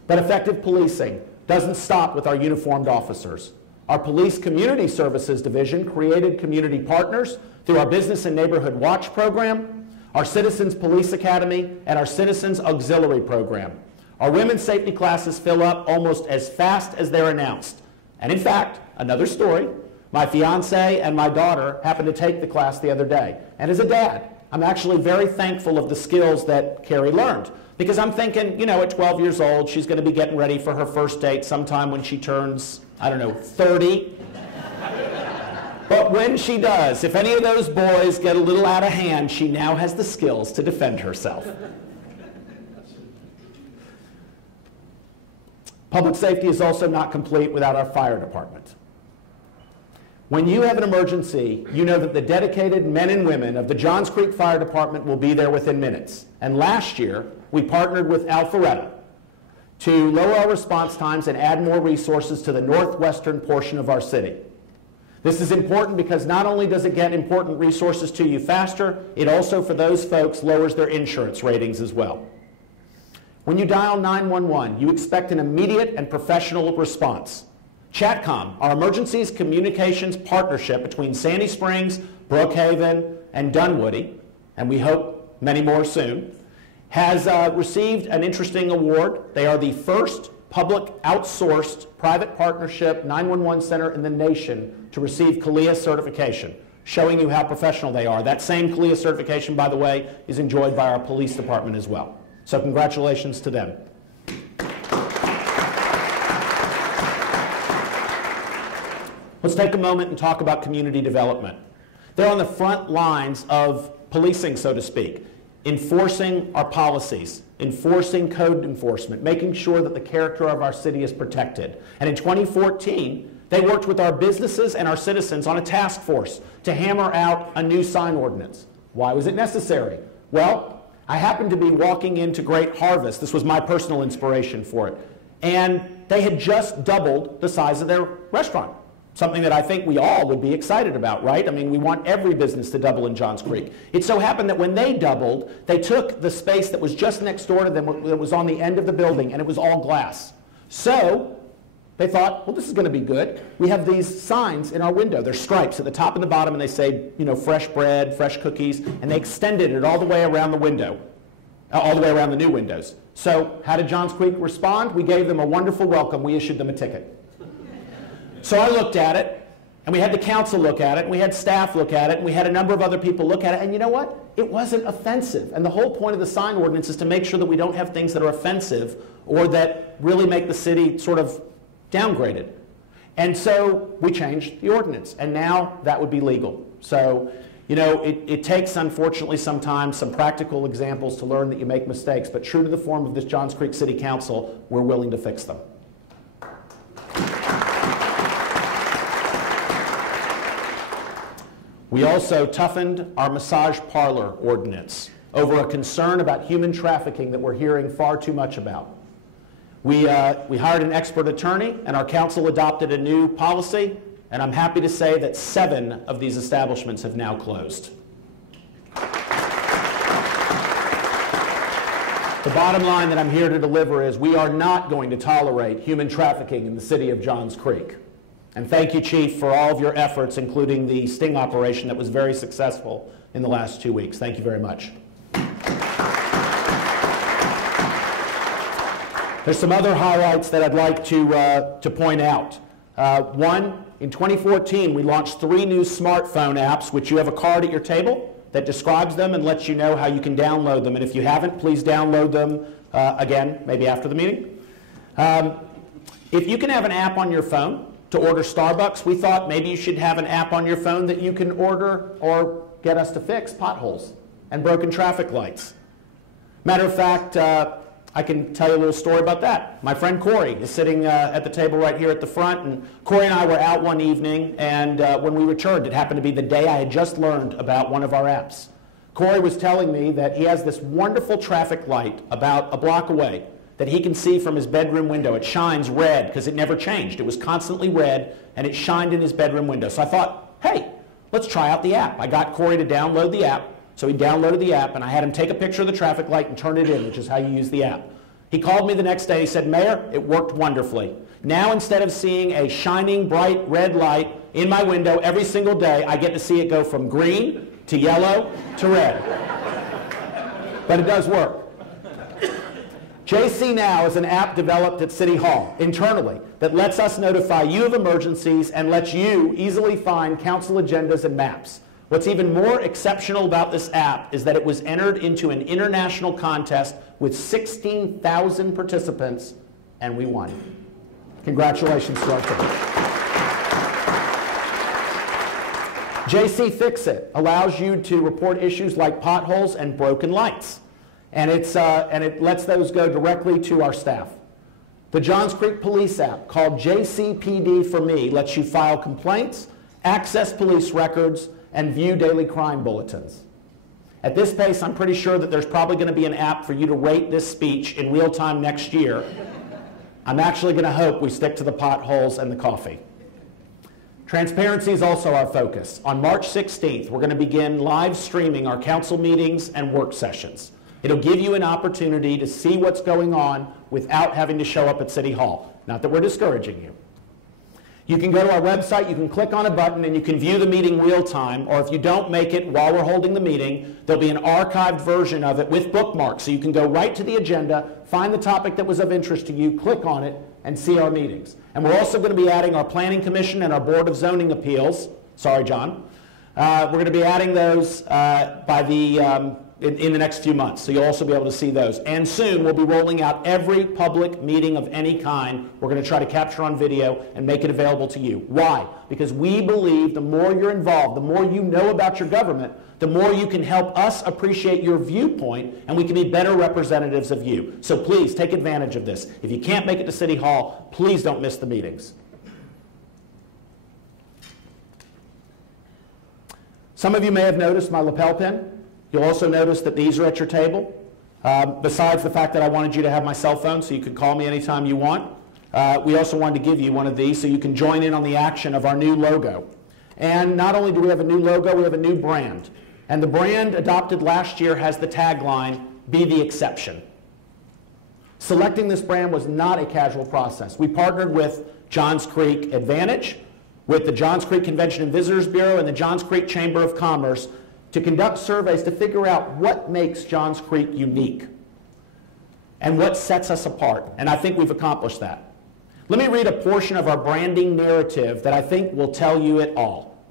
But effective policing doesn't stop with our uniformed officers. Our Police Community Services Division created community partners through our Business and Neighborhood Watch program, our Citizens Police Academy, and our Citizens Auxiliary program. Our women's safety classes fill up almost as fast as they're announced. And in fact, another story, my fiance and my daughter happened to take the class the other day. And as a dad, I'm actually very thankful of the skills that Carrie learned. Because I'm thinking, you know, at 12 years old, she's going to be getting ready for her first date sometime when she turns, I don't know, 30. But when she does, if any of those boys get a little out of hand, she now has the skills to defend herself. Public safety is also not complete without our fire department. When you have an emergency, you know that the dedicated men and women of the Johns Creek Fire Department will be there within minutes. And last year, we partnered with Alpharetta to lower our response times and add more resources to the northwestern portion of our city. This is important because not only does it get important resources to you faster, it also, for those folks, lowers their insurance ratings as well. When you dial 911, you expect an immediate and professional response. Chatcom, our emergencies communications partnership between Sandy Springs, Brookhaven, and Dunwoody, and we hope many more soon, has received an interesting award. They are the first public outsourced private partnership 911 center in the nation to receive CALIA certification, showing you how professional they are. That same CALIA certification, by the way, is enjoyed by our police department as well. So congratulations to them. Let's take a moment and talk about community development. They're on the front lines of policing, so to speak, enforcing our policies, enforcing code enforcement, making sure that the character of our city is protected. And in 2014, they worked with our businesses and our citizens on a task force to hammer out a new sign ordinance. Why was it necessary? Well, I happened to be walking into Great Harvest. This was my personal inspiration for it. And they had just doubled the size of their restaurant. Something that I think we all would be excited about, right? I mean, we want every business to double in Johns Creek. It so happened that when they doubled, they took the space that was just next door to them, that was on the end of the building, and it was all glass. So They thought, well, this is going to be good. We have these signs in our window. There's stripes at the top and the bottom, and they say, you know, fresh bread, fresh cookies, and they extended it all the way around the window, all the way around the new windows. So how did Johns Creek respond? We gave them a wonderful welcome. We issued them a ticket. So I looked at it, and we had the council look at it, and we had staff look at it, and we had a number of other people look at it, and you know what? It wasn't offensive. And the whole point of the sign ordinance is to make sure that we don't have things that are offensive or that really make the city sort of downgraded. And so we changed the ordinance, and now that would be legal. So, you know, it takes, unfortunately, sometimes some practical examples to learn that you make mistakes, but true to the form of this Johns Creek City Council, we're willing to fix them. We also toughened our massage parlor ordinance over a concern about human trafficking that we're hearing far too much about. We hired an expert attorney, and our council adopted a new policy, and I'm happy to say that 7 of these establishments have now closed. The bottom line that I'm here to deliver is we are not going to tolerate human trafficking in the city of Johns Creek. And thank you, Chief, for all of your efforts, including the sting operation that was very successful in the last 2 weeks. Thank you very much. There's some other highlights that I'd like to point out. One, in 2014, we launched 3 new smartphone apps, which you have a card at your table that describes them and lets you know how you can download them. And if you haven't, please download them again, maybe after the meeting. If you can have an app on your phone to order Starbucks, we thought maybe you should have an app on your phone that you can order or get us to fix potholes and broken traffic lights. Matter of fact, I can tell you a little story about that. My friend Corey is sitting at the table right here at the front, and Corey and I were out one evening, and when we returned, it happened to be the day I had just learned about one of our apps. Corey was telling me that he has this wonderful traffic light about a block away that he can see from his bedroom window. It shines red because it never changed. It was constantly red, and it shined in his bedroom window. So I thought, hey, let's try out the app. I got Corey to download the app. So he downloaded the app, and I had him take a picture of the traffic light and turn it in, which is how you use the app. He called me the next day. He said, Mayor, it worked wonderfully. Now, instead of seeing a shining, bright red light in my window every single day, I get to see it go from green to yellow to red. But it does work. JC Now is an app developed at City Hall internally that lets us notify you of emergencies and lets you easily find council agendas and maps. What's even more exceptional about this app is that it was entered into an international contest with 16,000 participants, and we won. Congratulations to our team. JC Fix It allows you to report issues like potholes and broken lights, and it lets those go directly to our staff. The Johns Creek Police app, called JCPD for Me, lets you file complaints, access police records, and view daily crime bulletins. At this pace, I'm pretty sure that there's probably going to be an app for you to rate this speech in real time next year. I'm actually going to hope we stick to the potholes and the coffee. Transparency is also our focus. On March 16th, we're going to begin live streaming our council meetings and work sessions. It'll give you an opportunity to see what's going on without having to show up at City Hall. Not that we're discouraging you. You can go to our website, you can click on a button, and you can view the meeting real time, or if you don't make it while we're holding the meeting, there'll be an archived version of it with bookmarks, so you can go right to the agenda, find the topic that was of interest to you, click on it, and see our meetings. And we're also going to be adding our Planning Commission and our Board of Zoning Appeals. Sorry, John. We're going to be adding those in the next few months, so you'll also be able to see those. And soon we'll be rolling out every public meeting of any kind. We're going to try to capture on video and make it available to you. Why? Because we believe the more you're involved, the more you know about your government, the more you can help us appreciate your viewpoint, and we can be better representatives of you. So please take advantage of this. If you can't make it to City Hall, please don't miss the meetings. Some of you may have noticed my lapel pin. You'll also notice that these are at your table. Besides the fact that I wanted you to have my cell phone so you could call me anytime you want, we also wanted to give you one of these so you can join in on the action of our new logo. And not only do we have a new logo, we have a new brand. And the brand adopted last year has the tagline, "Be the exception." Selecting this brand was not a casual process. We partnered with Johns Creek Advantage, with the Johns Creek Convention and Visitors Bureau and the Johns Creek Chamber of Commerce to conduct surveys to figure out what makes Johns Creek unique and what sets us apart. And I think we've accomplished that. Let me read a portion of our branding narrative that I think will tell you it all.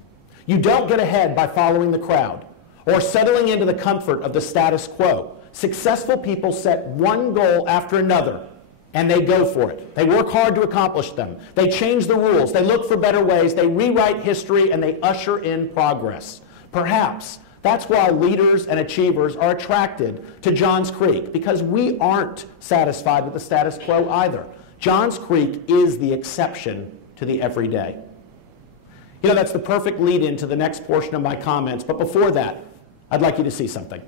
You don't get ahead by following the crowd or settling into the comfort of the status quo. Successful people set one goal after another, and they go for it. They work hard to accomplish them. They change the rules. They look for better ways. They rewrite history, and they usher in progress. Perhaps that's why leaders and achievers are attracted to Johns Creek, because we aren't satisfied with the status quo either. Johns Creek is the exception to the everyday. You know, that's the perfect lead-in to the next portion of my comments, but before that, I'd like you to see something.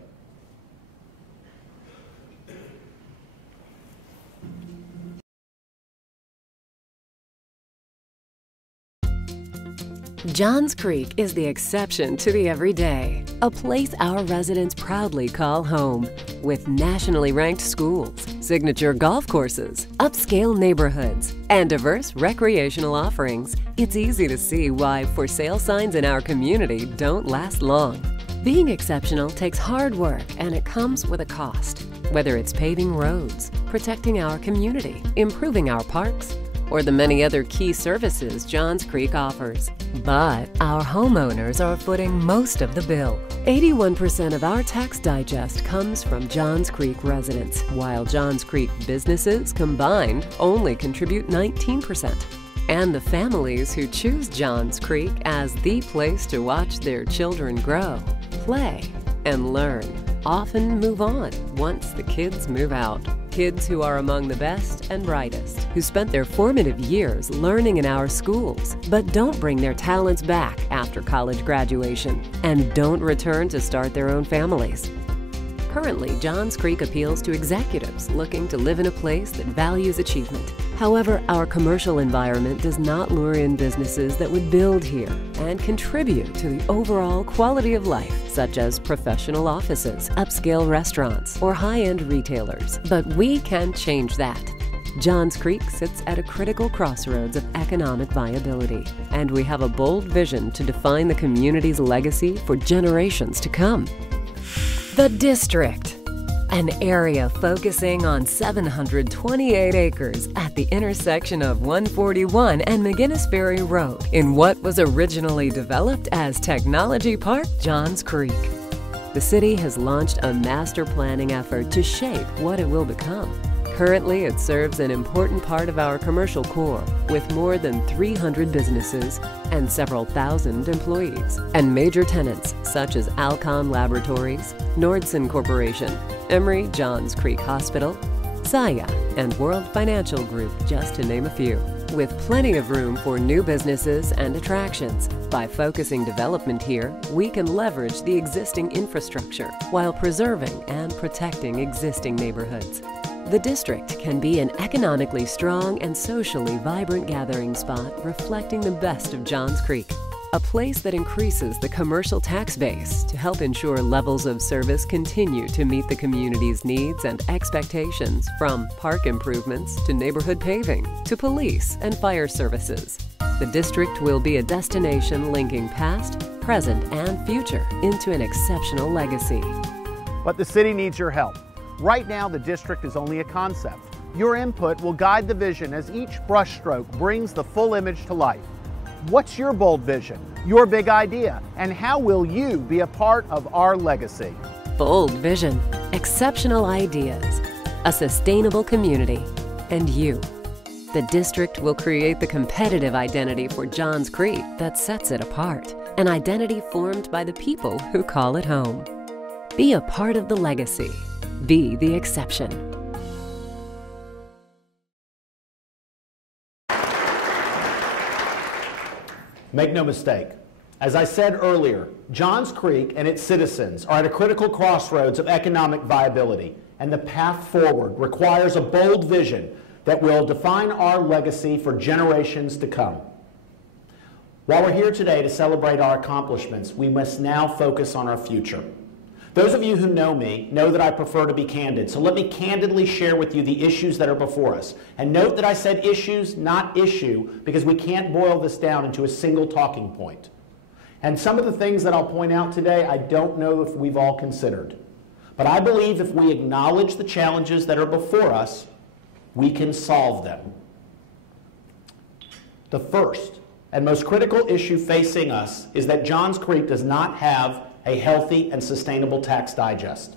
Johns Creek is the exception to the everyday, a place our residents proudly call home. With nationally ranked schools, signature golf courses, upscale neighborhoods, and diverse recreational offerings, it's easy to see why for sale signs in our community don't last long. Being exceptional takes hard work, and it comes with a cost. Whether it's paving roads, protecting our community, improving our parks, or the many other key services Johns Creek offers. But our homeowners are footing most of the bill. 81% of our tax digest comes from Johns Creek residents, while Johns Creek businesses combined only contribute 19%. And the families who choose Johns Creek as the place to watch their children grow, play, and learn often move on once the kids move out. Kids who are among the best and brightest, who spent their formative years learning in our schools, but don't bring their talents back after college graduation, and don't return to start their own families. Currently, Johns Creek appeals to executives looking to live in a place that values achievement. However, our commercial environment does not lure in businesses that would build here and contribute to the overall quality of life, such as professional offices, upscale restaurants, or high-end retailers. But we can change that. Johns Creek sits at a critical crossroads of economic viability, and we have a bold vision to define the community's legacy for generations to come. The District, an area focusing on 728 acres at the intersection of 141 and McGinnis Ferry Road in what was originally developed as Technology Park Johns Creek. The city has launched a master planning effort to shape what it will become. Currently, it serves an important part of our commercial core with more than 300 businesses and several thousand employees, and major tenants such as Alcon Laboratories, Nordson Corporation, Emory Johns Creek Hospital, Saya, and World Financial Group, just to name a few. With plenty of room for new businesses and attractions, by focusing development here, we can leverage the existing infrastructure while preserving and protecting existing neighborhoods. The District can be an economically strong and socially vibrant gathering spot reflecting the best of Johns Creek, a place that increases the commercial tax base to help ensure levels of service continue to meet the community's needs and expectations, from park improvements to neighborhood paving to police and fire services. The District will be a destination linking past, present, and future into an exceptional legacy. But the city needs your help. Right now, the District is only a concept. Your input will guide the vision as each brushstroke brings the full image to life. What's your bold vision, your big idea, and how will you be a part of our legacy? Bold vision, exceptional ideas, a sustainable community, and you. The District will create the competitive identity for Johns Creek that sets it apart, an identity formed by the people who call it home. Be a part of the legacy. Be the exception. Make no mistake, as I said earlier, Johns Creek and its citizens are at a critical crossroads of economic viability, and the path forward requires a bold vision that will define our legacy for generations to come. While we're here today to celebrate our accomplishments, we must now focus on our future. Those of you who know me know that I prefer to be candid, so let me candidly share with you the issues that are before us. And note that I said issues, not issue, because we can't boil this down into a single talking point. And some of the things that I'll point out today, I don't know if we've all considered. But I believe if we acknowledge the challenges that are before us, we can solve them. The first and most critical issue facing us is that Johns Creek does not have a healthy and sustainable tax digest.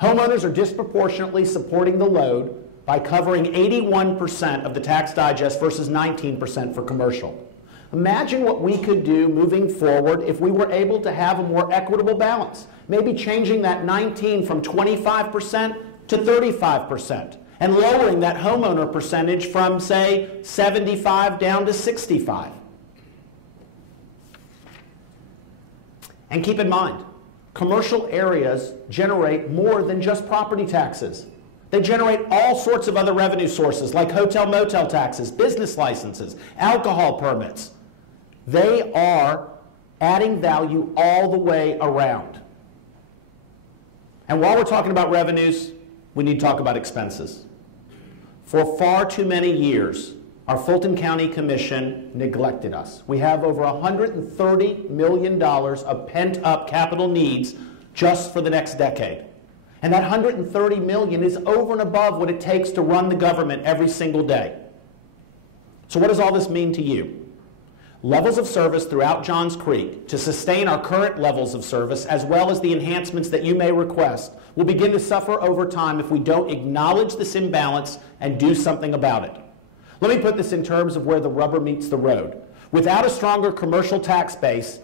Homeowners are disproportionately supporting the load by covering 81% of the tax digest versus 19% for commercial. Imagine what we could do moving forward if we were able to have a more equitable balance, maybe changing that 19 from 25% to 35%, and lowering that homeowner percentage from, say, 75 down to 65. And keep in mind, commercial areas generate more than just property taxes. They generate all sorts of other revenue sources like hotel-motel taxes, business licenses, alcohol permits. They are adding value all the way around. And while we're talking about revenues, we need to talk about expenses. For far too many years, our Fulton County Commission neglected us. We have over $130 million of pent-up capital needs just for the next decade. And that $130 million is over and above what it takes to run the government every single day. So what does all this mean to you? Levels of service throughout Johns Creek to sustain our current levels of service, as well as the enhancements that you may request, will begin to suffer over time if we don't acknowledge this imbalance and do something about it. Let me put this in terms of where the rubber meets the road. Without a stronger commercial tax base,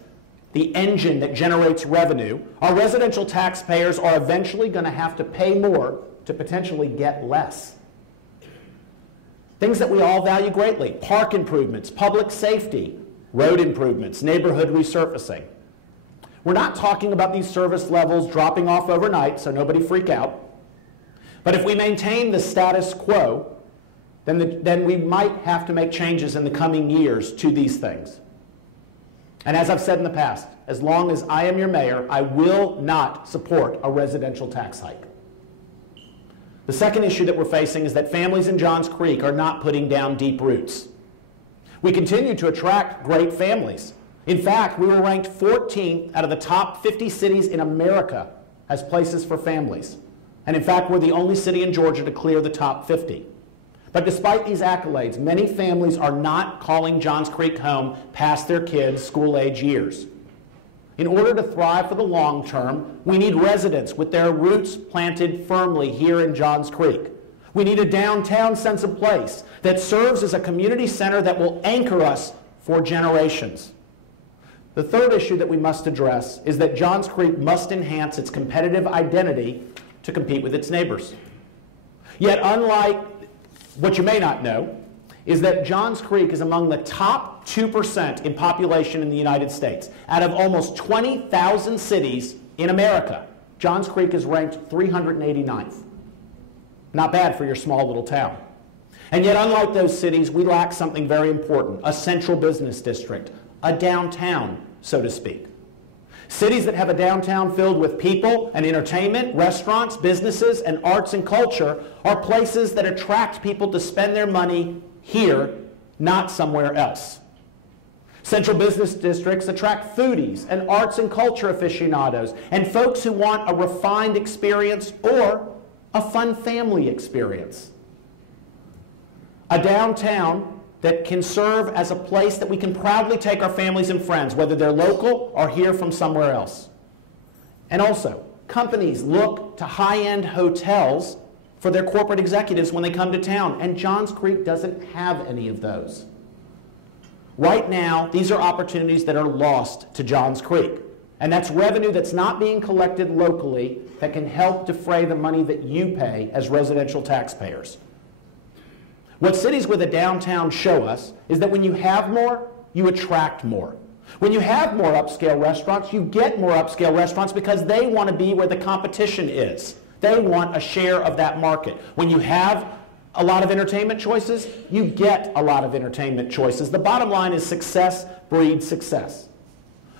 the engine that generates revenue, our residential taxpayers are eventually going to have to pay more to potentially get less. Things that we all value greatly: park improvements, public safety, road improvements, neighborhood resurfacing. We're not talking about these service levels dropping off overnight, so nobody freak out. But if we maintain the status quo, then we might have to make changes in the coming years to these things. And as I've said in the past, as long as I am your mayor, I will not support a residential tax hike. The second issue that we're facing is that families in Johns Creek are not putting down deep roots. We continue to attract great families. In fact, we were ranked 14th out of the top 50 cities in America as places for families. And in fact, we're the only city in Georgia to clear the top 50. But despite these accolades, many families are not calling Johns Creek home past their kids' school-age years. In order to thrive for the long term, we need residents with their roots planted firmly here in Johns Creek. We need a downtown sense of place that serves as a community center that will anchor us for generations. The third issue that we must address is that Johns Creek must enhance its competitive identity to compete with its neighbors. Yet, unlike what you may not know is that Johns Creek is among the top 2% in population in the United States. Out of almost 20,000 cities in America, Johns Creek is ranked 389th. Not bad for your small little town. And yet, unlike those cities, we lack something very important: a central business district, a downtown, so to speak. Cities that have a downtown filled with people and entertainment, restaurants, businesses, and arts and culture are places that attract people to spend their money here, not somewhere else. Central business districts attract foodies and arts and culture aficionados and folks who want a refined experience or a fun family experience. A downtown that can serve as a place that we can proudly take our families and friends, whether they're local or here from somewhere else. And also, companies look to high-end hotels for their corporate executives when they come to town, and Johns Creek doesn't have any of those. Right now, these are opportunities that are lost to Johns Creek, and that's revenue that's not being collected locally that can help defray the money that you pay as residential taxpayers. What cities with a downtown show us is that when you have more, you attract more. When you have more upscale restaurants, you get more upscale restaurants because they want to be where the competition is. They want a share of that market. When you have a lot of entertainment choices, you get a lot of entertainment choices. The bottom line is success breeds success.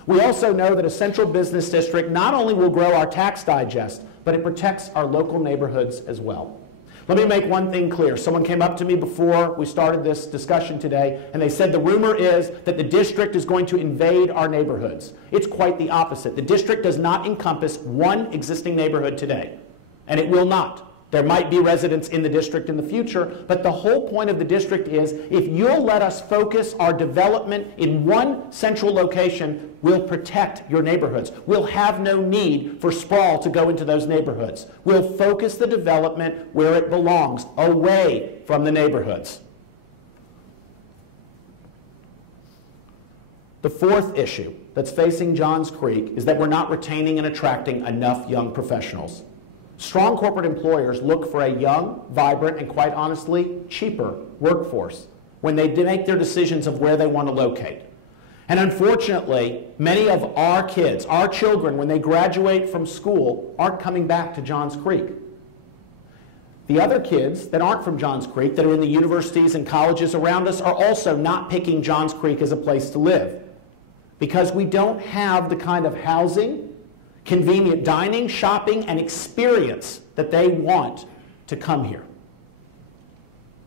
We also know that a central business district not only will grow our tax digest, but it protects our local neighborhoods as well. Let me make one thing clear. Someone came up to me before we started this discussion today, and they said the rumor is that the district is going to invade our neighborhoods. It's quite the opposite. The district does not encompass one existing neighborhood today, and it will not. There might be residents in the district in the future, but the whole point of the district is if you'll let us focus our development in one central location, we'll protect your neighborhoods. We'll have no need for sprawl to go into those neighborhoods. We'll focus the development where it belongs, away from the neighborhoods. The fourth issue that's facing Johns Creek is that we're not retaining and attracting enough young professionals. Strong corporate employers look for a young, vibrant, and quite honestly, cheaper workforce when they make their decisions of where they want to locate. And unfortunately, many of our kids, our children, when they graduate from school, aren't coming back to Johns Creek. The other kids that aren't from Johns Creek, that are in the universities and colleges around us, are also not picking Johns Creek as a place to live because we don't have the kind of housing, convenient dining, shopping, and experience that they want to come here.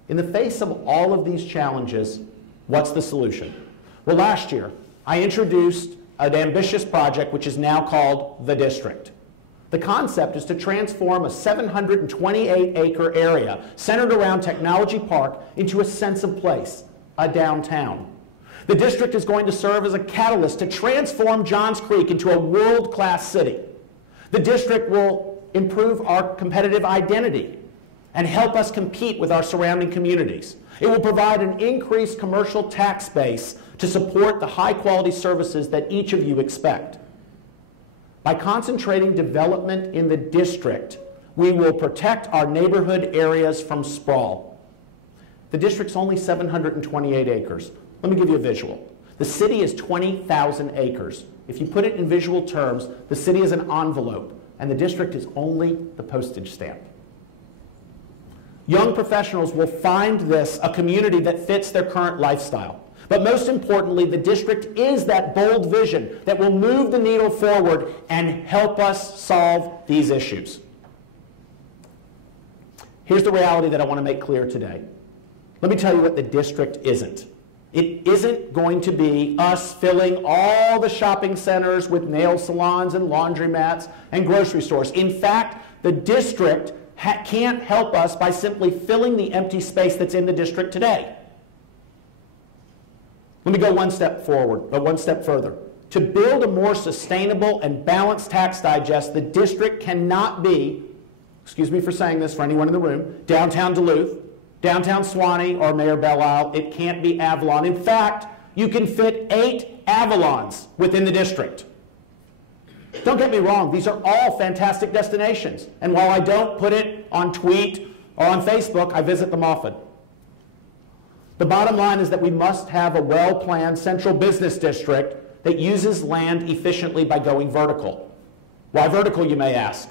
In the face of all of these challenges, what's the solution? Well, last year, I introduced an ambitious project which is now called The District. The concept is to transform a 728-acre area centered around Technology Park into a sense of place, a downtown. The district is going to serve as a catalyst to transform Johns Creek into a world-class city. The district will improve our competitive identity and help us compete with our surrounding communities. It will provide an increased commercial tax base to support the high-quality services that each of you expect. By concentrating development in the district, we will protect our neighborhood areas from sprawl. The district's only 728 acres. Let me give you a visual. The city is 20,000 acres. If you put it in visual terms, the city is an envelope, and the district is only the postage stamp. Young professionals will find this a community that fits their current lifestyle. But most importantly, the district is that bold vision that will move the needle forward and help us solve these issues. Here's the reality that I want to make clear today. Let me tell you what the district isn't. It isn't going to be us filling all the shopping centers with nail salons and laundromats and grocery stores. In fact, the district can't help us by simply filling the empty space that's in the district today. Let me go one step further. To build a more sustainable and balanced tax digest, the district cannot be, excuse me for saying this for anyone in the room, downtown Duluth, downtown Suwanee, or Mayor Belle Isle. It can't be Avalon. In fact, you can fit 8 Avalons within the district. Don't get me wrong, these are all fantastic destinations. And while I don't put it on Tweet or on Facebook, I visit them often. The bottom line is that we must have a well-planned central business district that uses land efficiently by going vertical. Why vertical, you may ask?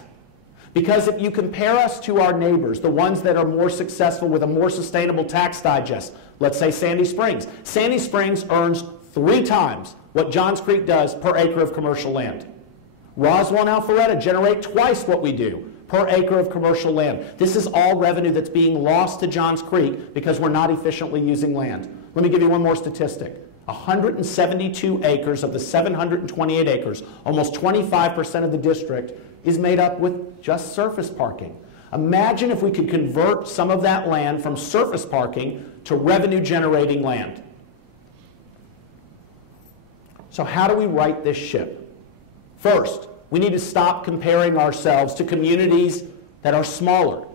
Because if you compare us to our neighbors, the ones that are more successful with a more sustainable tax digest, let's say Sandy Springs. Sandy Springs earns 3 times what Johns Creek does per acre of commercial land. Roswell and Alpharetta generate twice what we do per acre of commercial land. This is all revenue that's being lost to Johns Creek because we're not efficiently using land. Let me give you one more statistic. 172 acres of the 728 acres, almost 25% of the district, is made up with just surface parking. Imagine if we could convert some of that land from surface parking to revenue-generating land. So how do we right this ship? First, we need to stop comparing ourselves to communities that are smaller.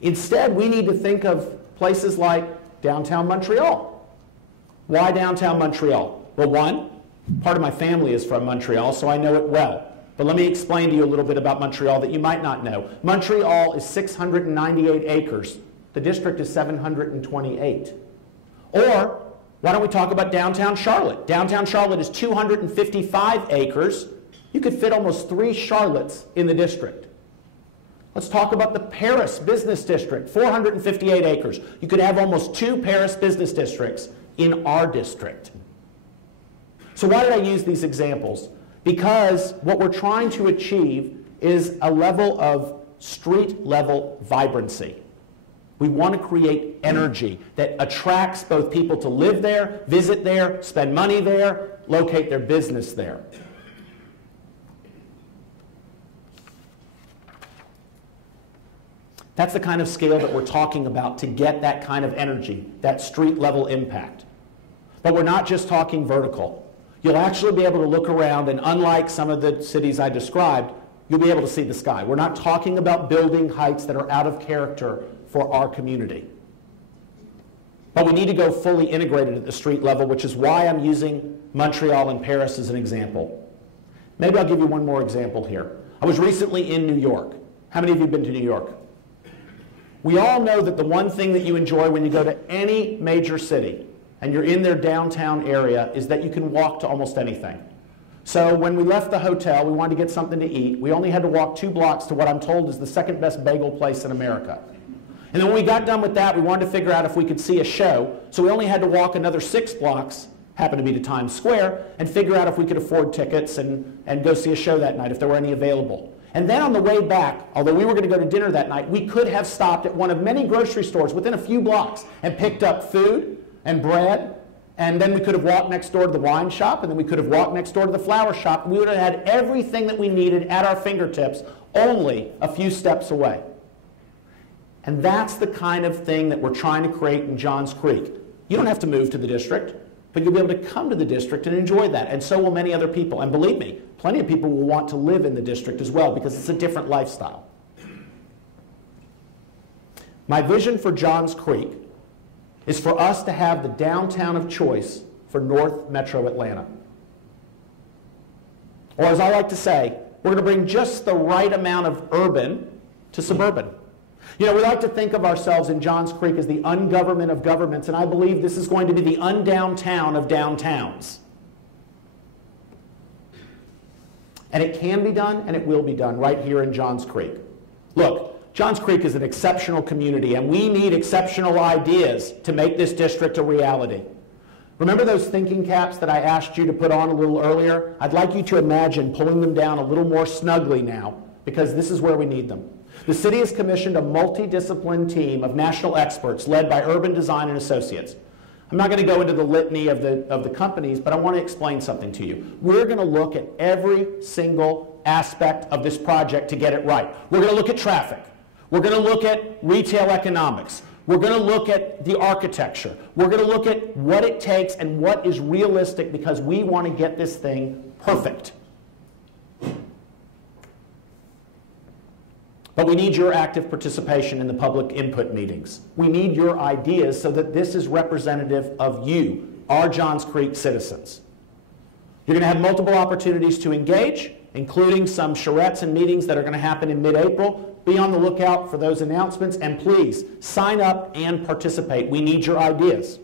Instead, we need to think of places like downtown Montreal. Why downtown Montreal? Well, one, part of my family is from Montreal, so I know it well. But let me explain to you a little bit about Montreal that you might not know. Montreal is 698 acres. The district is 728. Or, why don't we talk about downtown Charlotte? Downtown Charlotte is 255 acres. You could fit almost 3 Charlottes in the district. Let's talk about the Paris Business District, 458 acres. You could have almost 2 Paris business districts in our district. So why did I use these examples? Because what we're trying to achieve is a level of street-level vibrancy. We want to create energy that attracts both people to live there, visit there, spend money there, locate their business there. That's the kind of scale that we're talking about to get that kind of energy, that street-level impact. But we're not just talking vertical. You'll actually be able to look around, and unlike some of the cities I described, you'll be able to see the sky. We're not talking about building heights that are out of character for our community. But we need to go fully integrated at the street level, which is why I'm using Montreal and Paris as an example. Maybe I'll give you one more example here. I was recently in New York. How many of you have been to New York? We all know that the one thing that you enjoy when you go to any major city and you're in their downtown area is that you can walk to almost anything. So when we left the hotel, we wanted to get something to eat. We only had to walk 2 blocks to what I'm told is the second best bagel place in America. And then when we got done with that, we wanted to figure out if we could see a show. So we only had to walk another 6 blocks, happened to be to Times Square, and figure out if we could afford tickets and go see a show that night, if there were any available. And then on the way back, although we were going to go to dinner that night, we could have stopped at one of many grocery stores within a few blocks and picked up food and bread, and then we could have walked next door to the wine shop, and then we could have walked next door to the flower shop. We would have had everything that we needed at our fingertips, only a few steps away. And that's the kind of thing that we're trying to create in Johns Creek. You don't have to move to the district, but you'll be able to come to the district and enjoy that, and so will many other people. And believe me, plenty of people will want to live in the district as well because it's a different lifestyle. My vision for Johns Creek is for us to have the downtown of choice for North Metro Atlanta. Or as I like to say, we're going to bring just the right amount of urban to suburban. You know, we like to think of ourselves in Johns Creek as the ungovernment of governments, and I believe this is going to be the undowntown of downtowns. And it can be done, and it will be done right here in Johns Creek. Look, Johns Creek is an exceptional community, and we need exceptional ideas to make this district a reality. Remember those thinking caps that I asked you to put on a little earlier? I'd like you to imagine pulling them down a little more snugly now, because this is where we need them. The city has commissioned a multidisciplined team of national experts led by Urban Design and Associates. I'm not going to go into the litany of the companies, but I want to explain something to you. We're going to look at every single aspect of this project to get it right. We're going to look at traffic. We're going to look at retail economics. We're going to look at the architecture. We're going to look at what it takes and what is realistic because we want to get this thing perfect. But we need your active participation in the public input meetings. We need your ideas so that this is representative of you, our Johns Creek citizens. You're going to have multiple opportunities to engage, including some charrettes and meetings that are going to happen in mid-April. Be on the lookout for those announcements, and please sign up and participate. We need your ideas.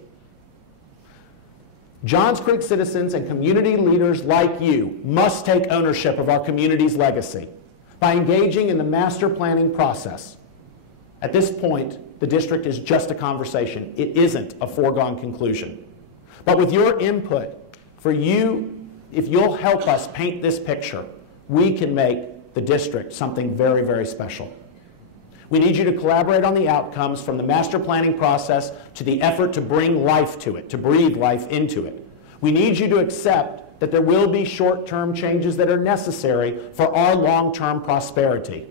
Johns Creek citizens and community leaders like you must take ownership of our community's legacy by engaging in the master planning process. At this point, the district is just a conversation. It isn't a foregone conclusion. But with your input, for you, if you'll help us paint this picture, we can make the district something very, very special. We need you to collaborate on the outcomes from the master planning process to the effort to bring life to it, to breathe life into it. We need you to accept that there will be short-term changes that are necessary for our long-term prosperity.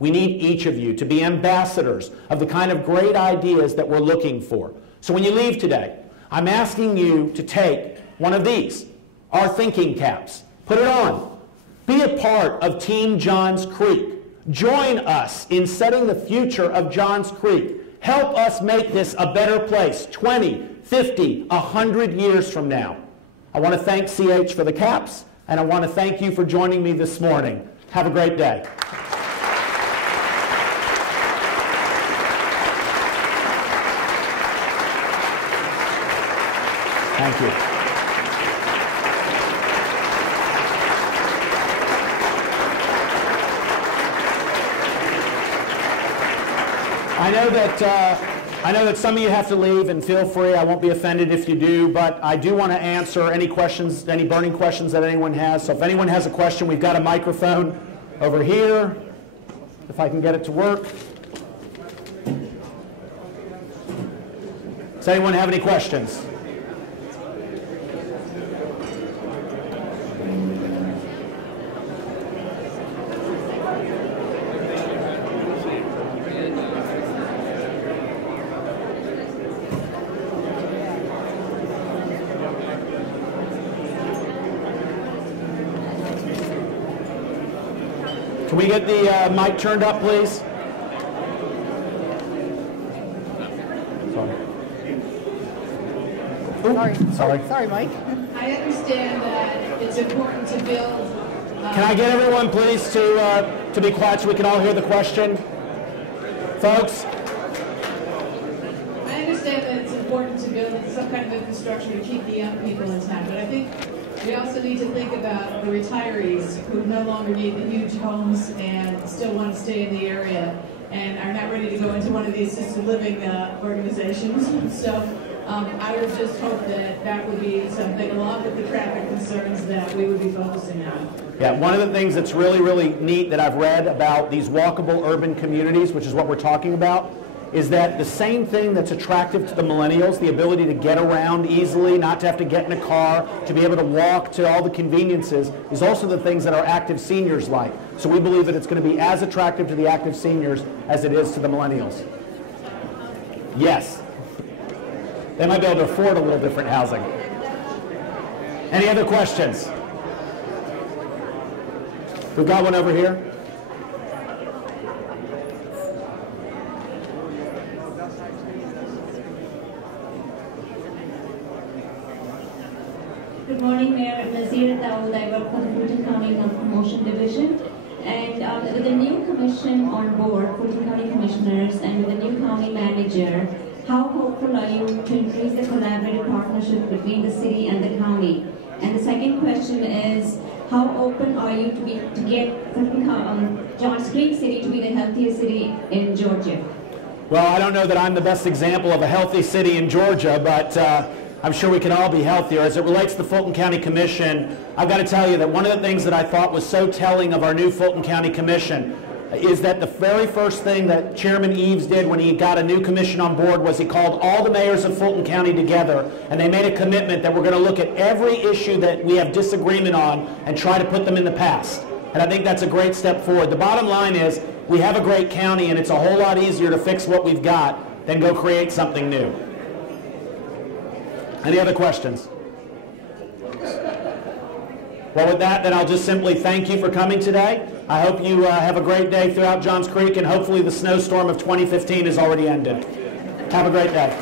We need each of you to be ambassadors of the kind of great ideas that we're looking for. So when you leave today, I'm asking you to take one of these, our thinking caps. Put it on. Be a part of Team Johns Creek. Join us in setting the future of Johns Creek. Help us make this a better place 20, 50, 100 years from now. I want to thank CH for the caps, and I want to thank you for joining me this morning. Have a great day. Thank you. I know that I know that some of you have to leave, and feel free. I won't be offended if you do, but I do want to answer any questions, any burning questions that anyone has. So if anyone has a question, we've got a microphone over here, if I can get it to work. Does anyone have any questions? Can we get the mic turned up, please? Sorry, Mike. I understand that it's important to build. Can I get everyone, please, to be quiet so we can all hear the question? Folks? I understand that it's important to build some kind of infrastructure to keep the young people in town, but I think we also need to think about the retirees who no longer need the huge homes and still want to stay in the area and are not ready to go into one of these assisted living organizations. So I would just hope that that would be something, along with the traffic concerns, that we would be focusing on. Yeah, one of the things that's really, really neat that I've read about these walkable urban communities, which is what we're talking about, is that the same thing that's attractive to the millennials, the ability to get around easily, not to have to get in a car, to be able to walk to all the conveniences, is also the things that our active seniors like. So we believe that it's going to be as attractive to the active seniors as it is to the millennials. Yes. They might be able to afford a little different housing. Any other questions? We've got one over here. Good morning, Mayor. Nazira Dawood. I work for the Fulton County Health Promotion Division. And with the new commission on board, Fulton County Commissioners, and with the new county manager, how hopeful are you to increase the collaborative partnership between the city and the county? And the second question is, how open are you to get Johns Creek City to be the healthiest city in Georgia? Well, I don't know that I'm the best example of a healthy city in Georgia, but I'm sure we can all be healthier. As it relates to the Fulton County Commission, I've got to tell you that one of the things that I thought was so telling of our new Fulton County Commission is that the very first thing that Chairman Eves did when he got a new commission on board was he called all the mayors of Fulton County together, and they made a commitment that we're going to look at every issue that we have disagreement on and try to put them in the past. And I think that's a great step forward. The bottom line is we have a great county, and it's a whole lot easier to fix what we've got than go create something new. Any other questions? Well, with that, then I'll just simply thank you for coming today. I hope you have a great day throughout Johns Creek, and hopefully the snowstorm of 2015 is already ended. Have a great day.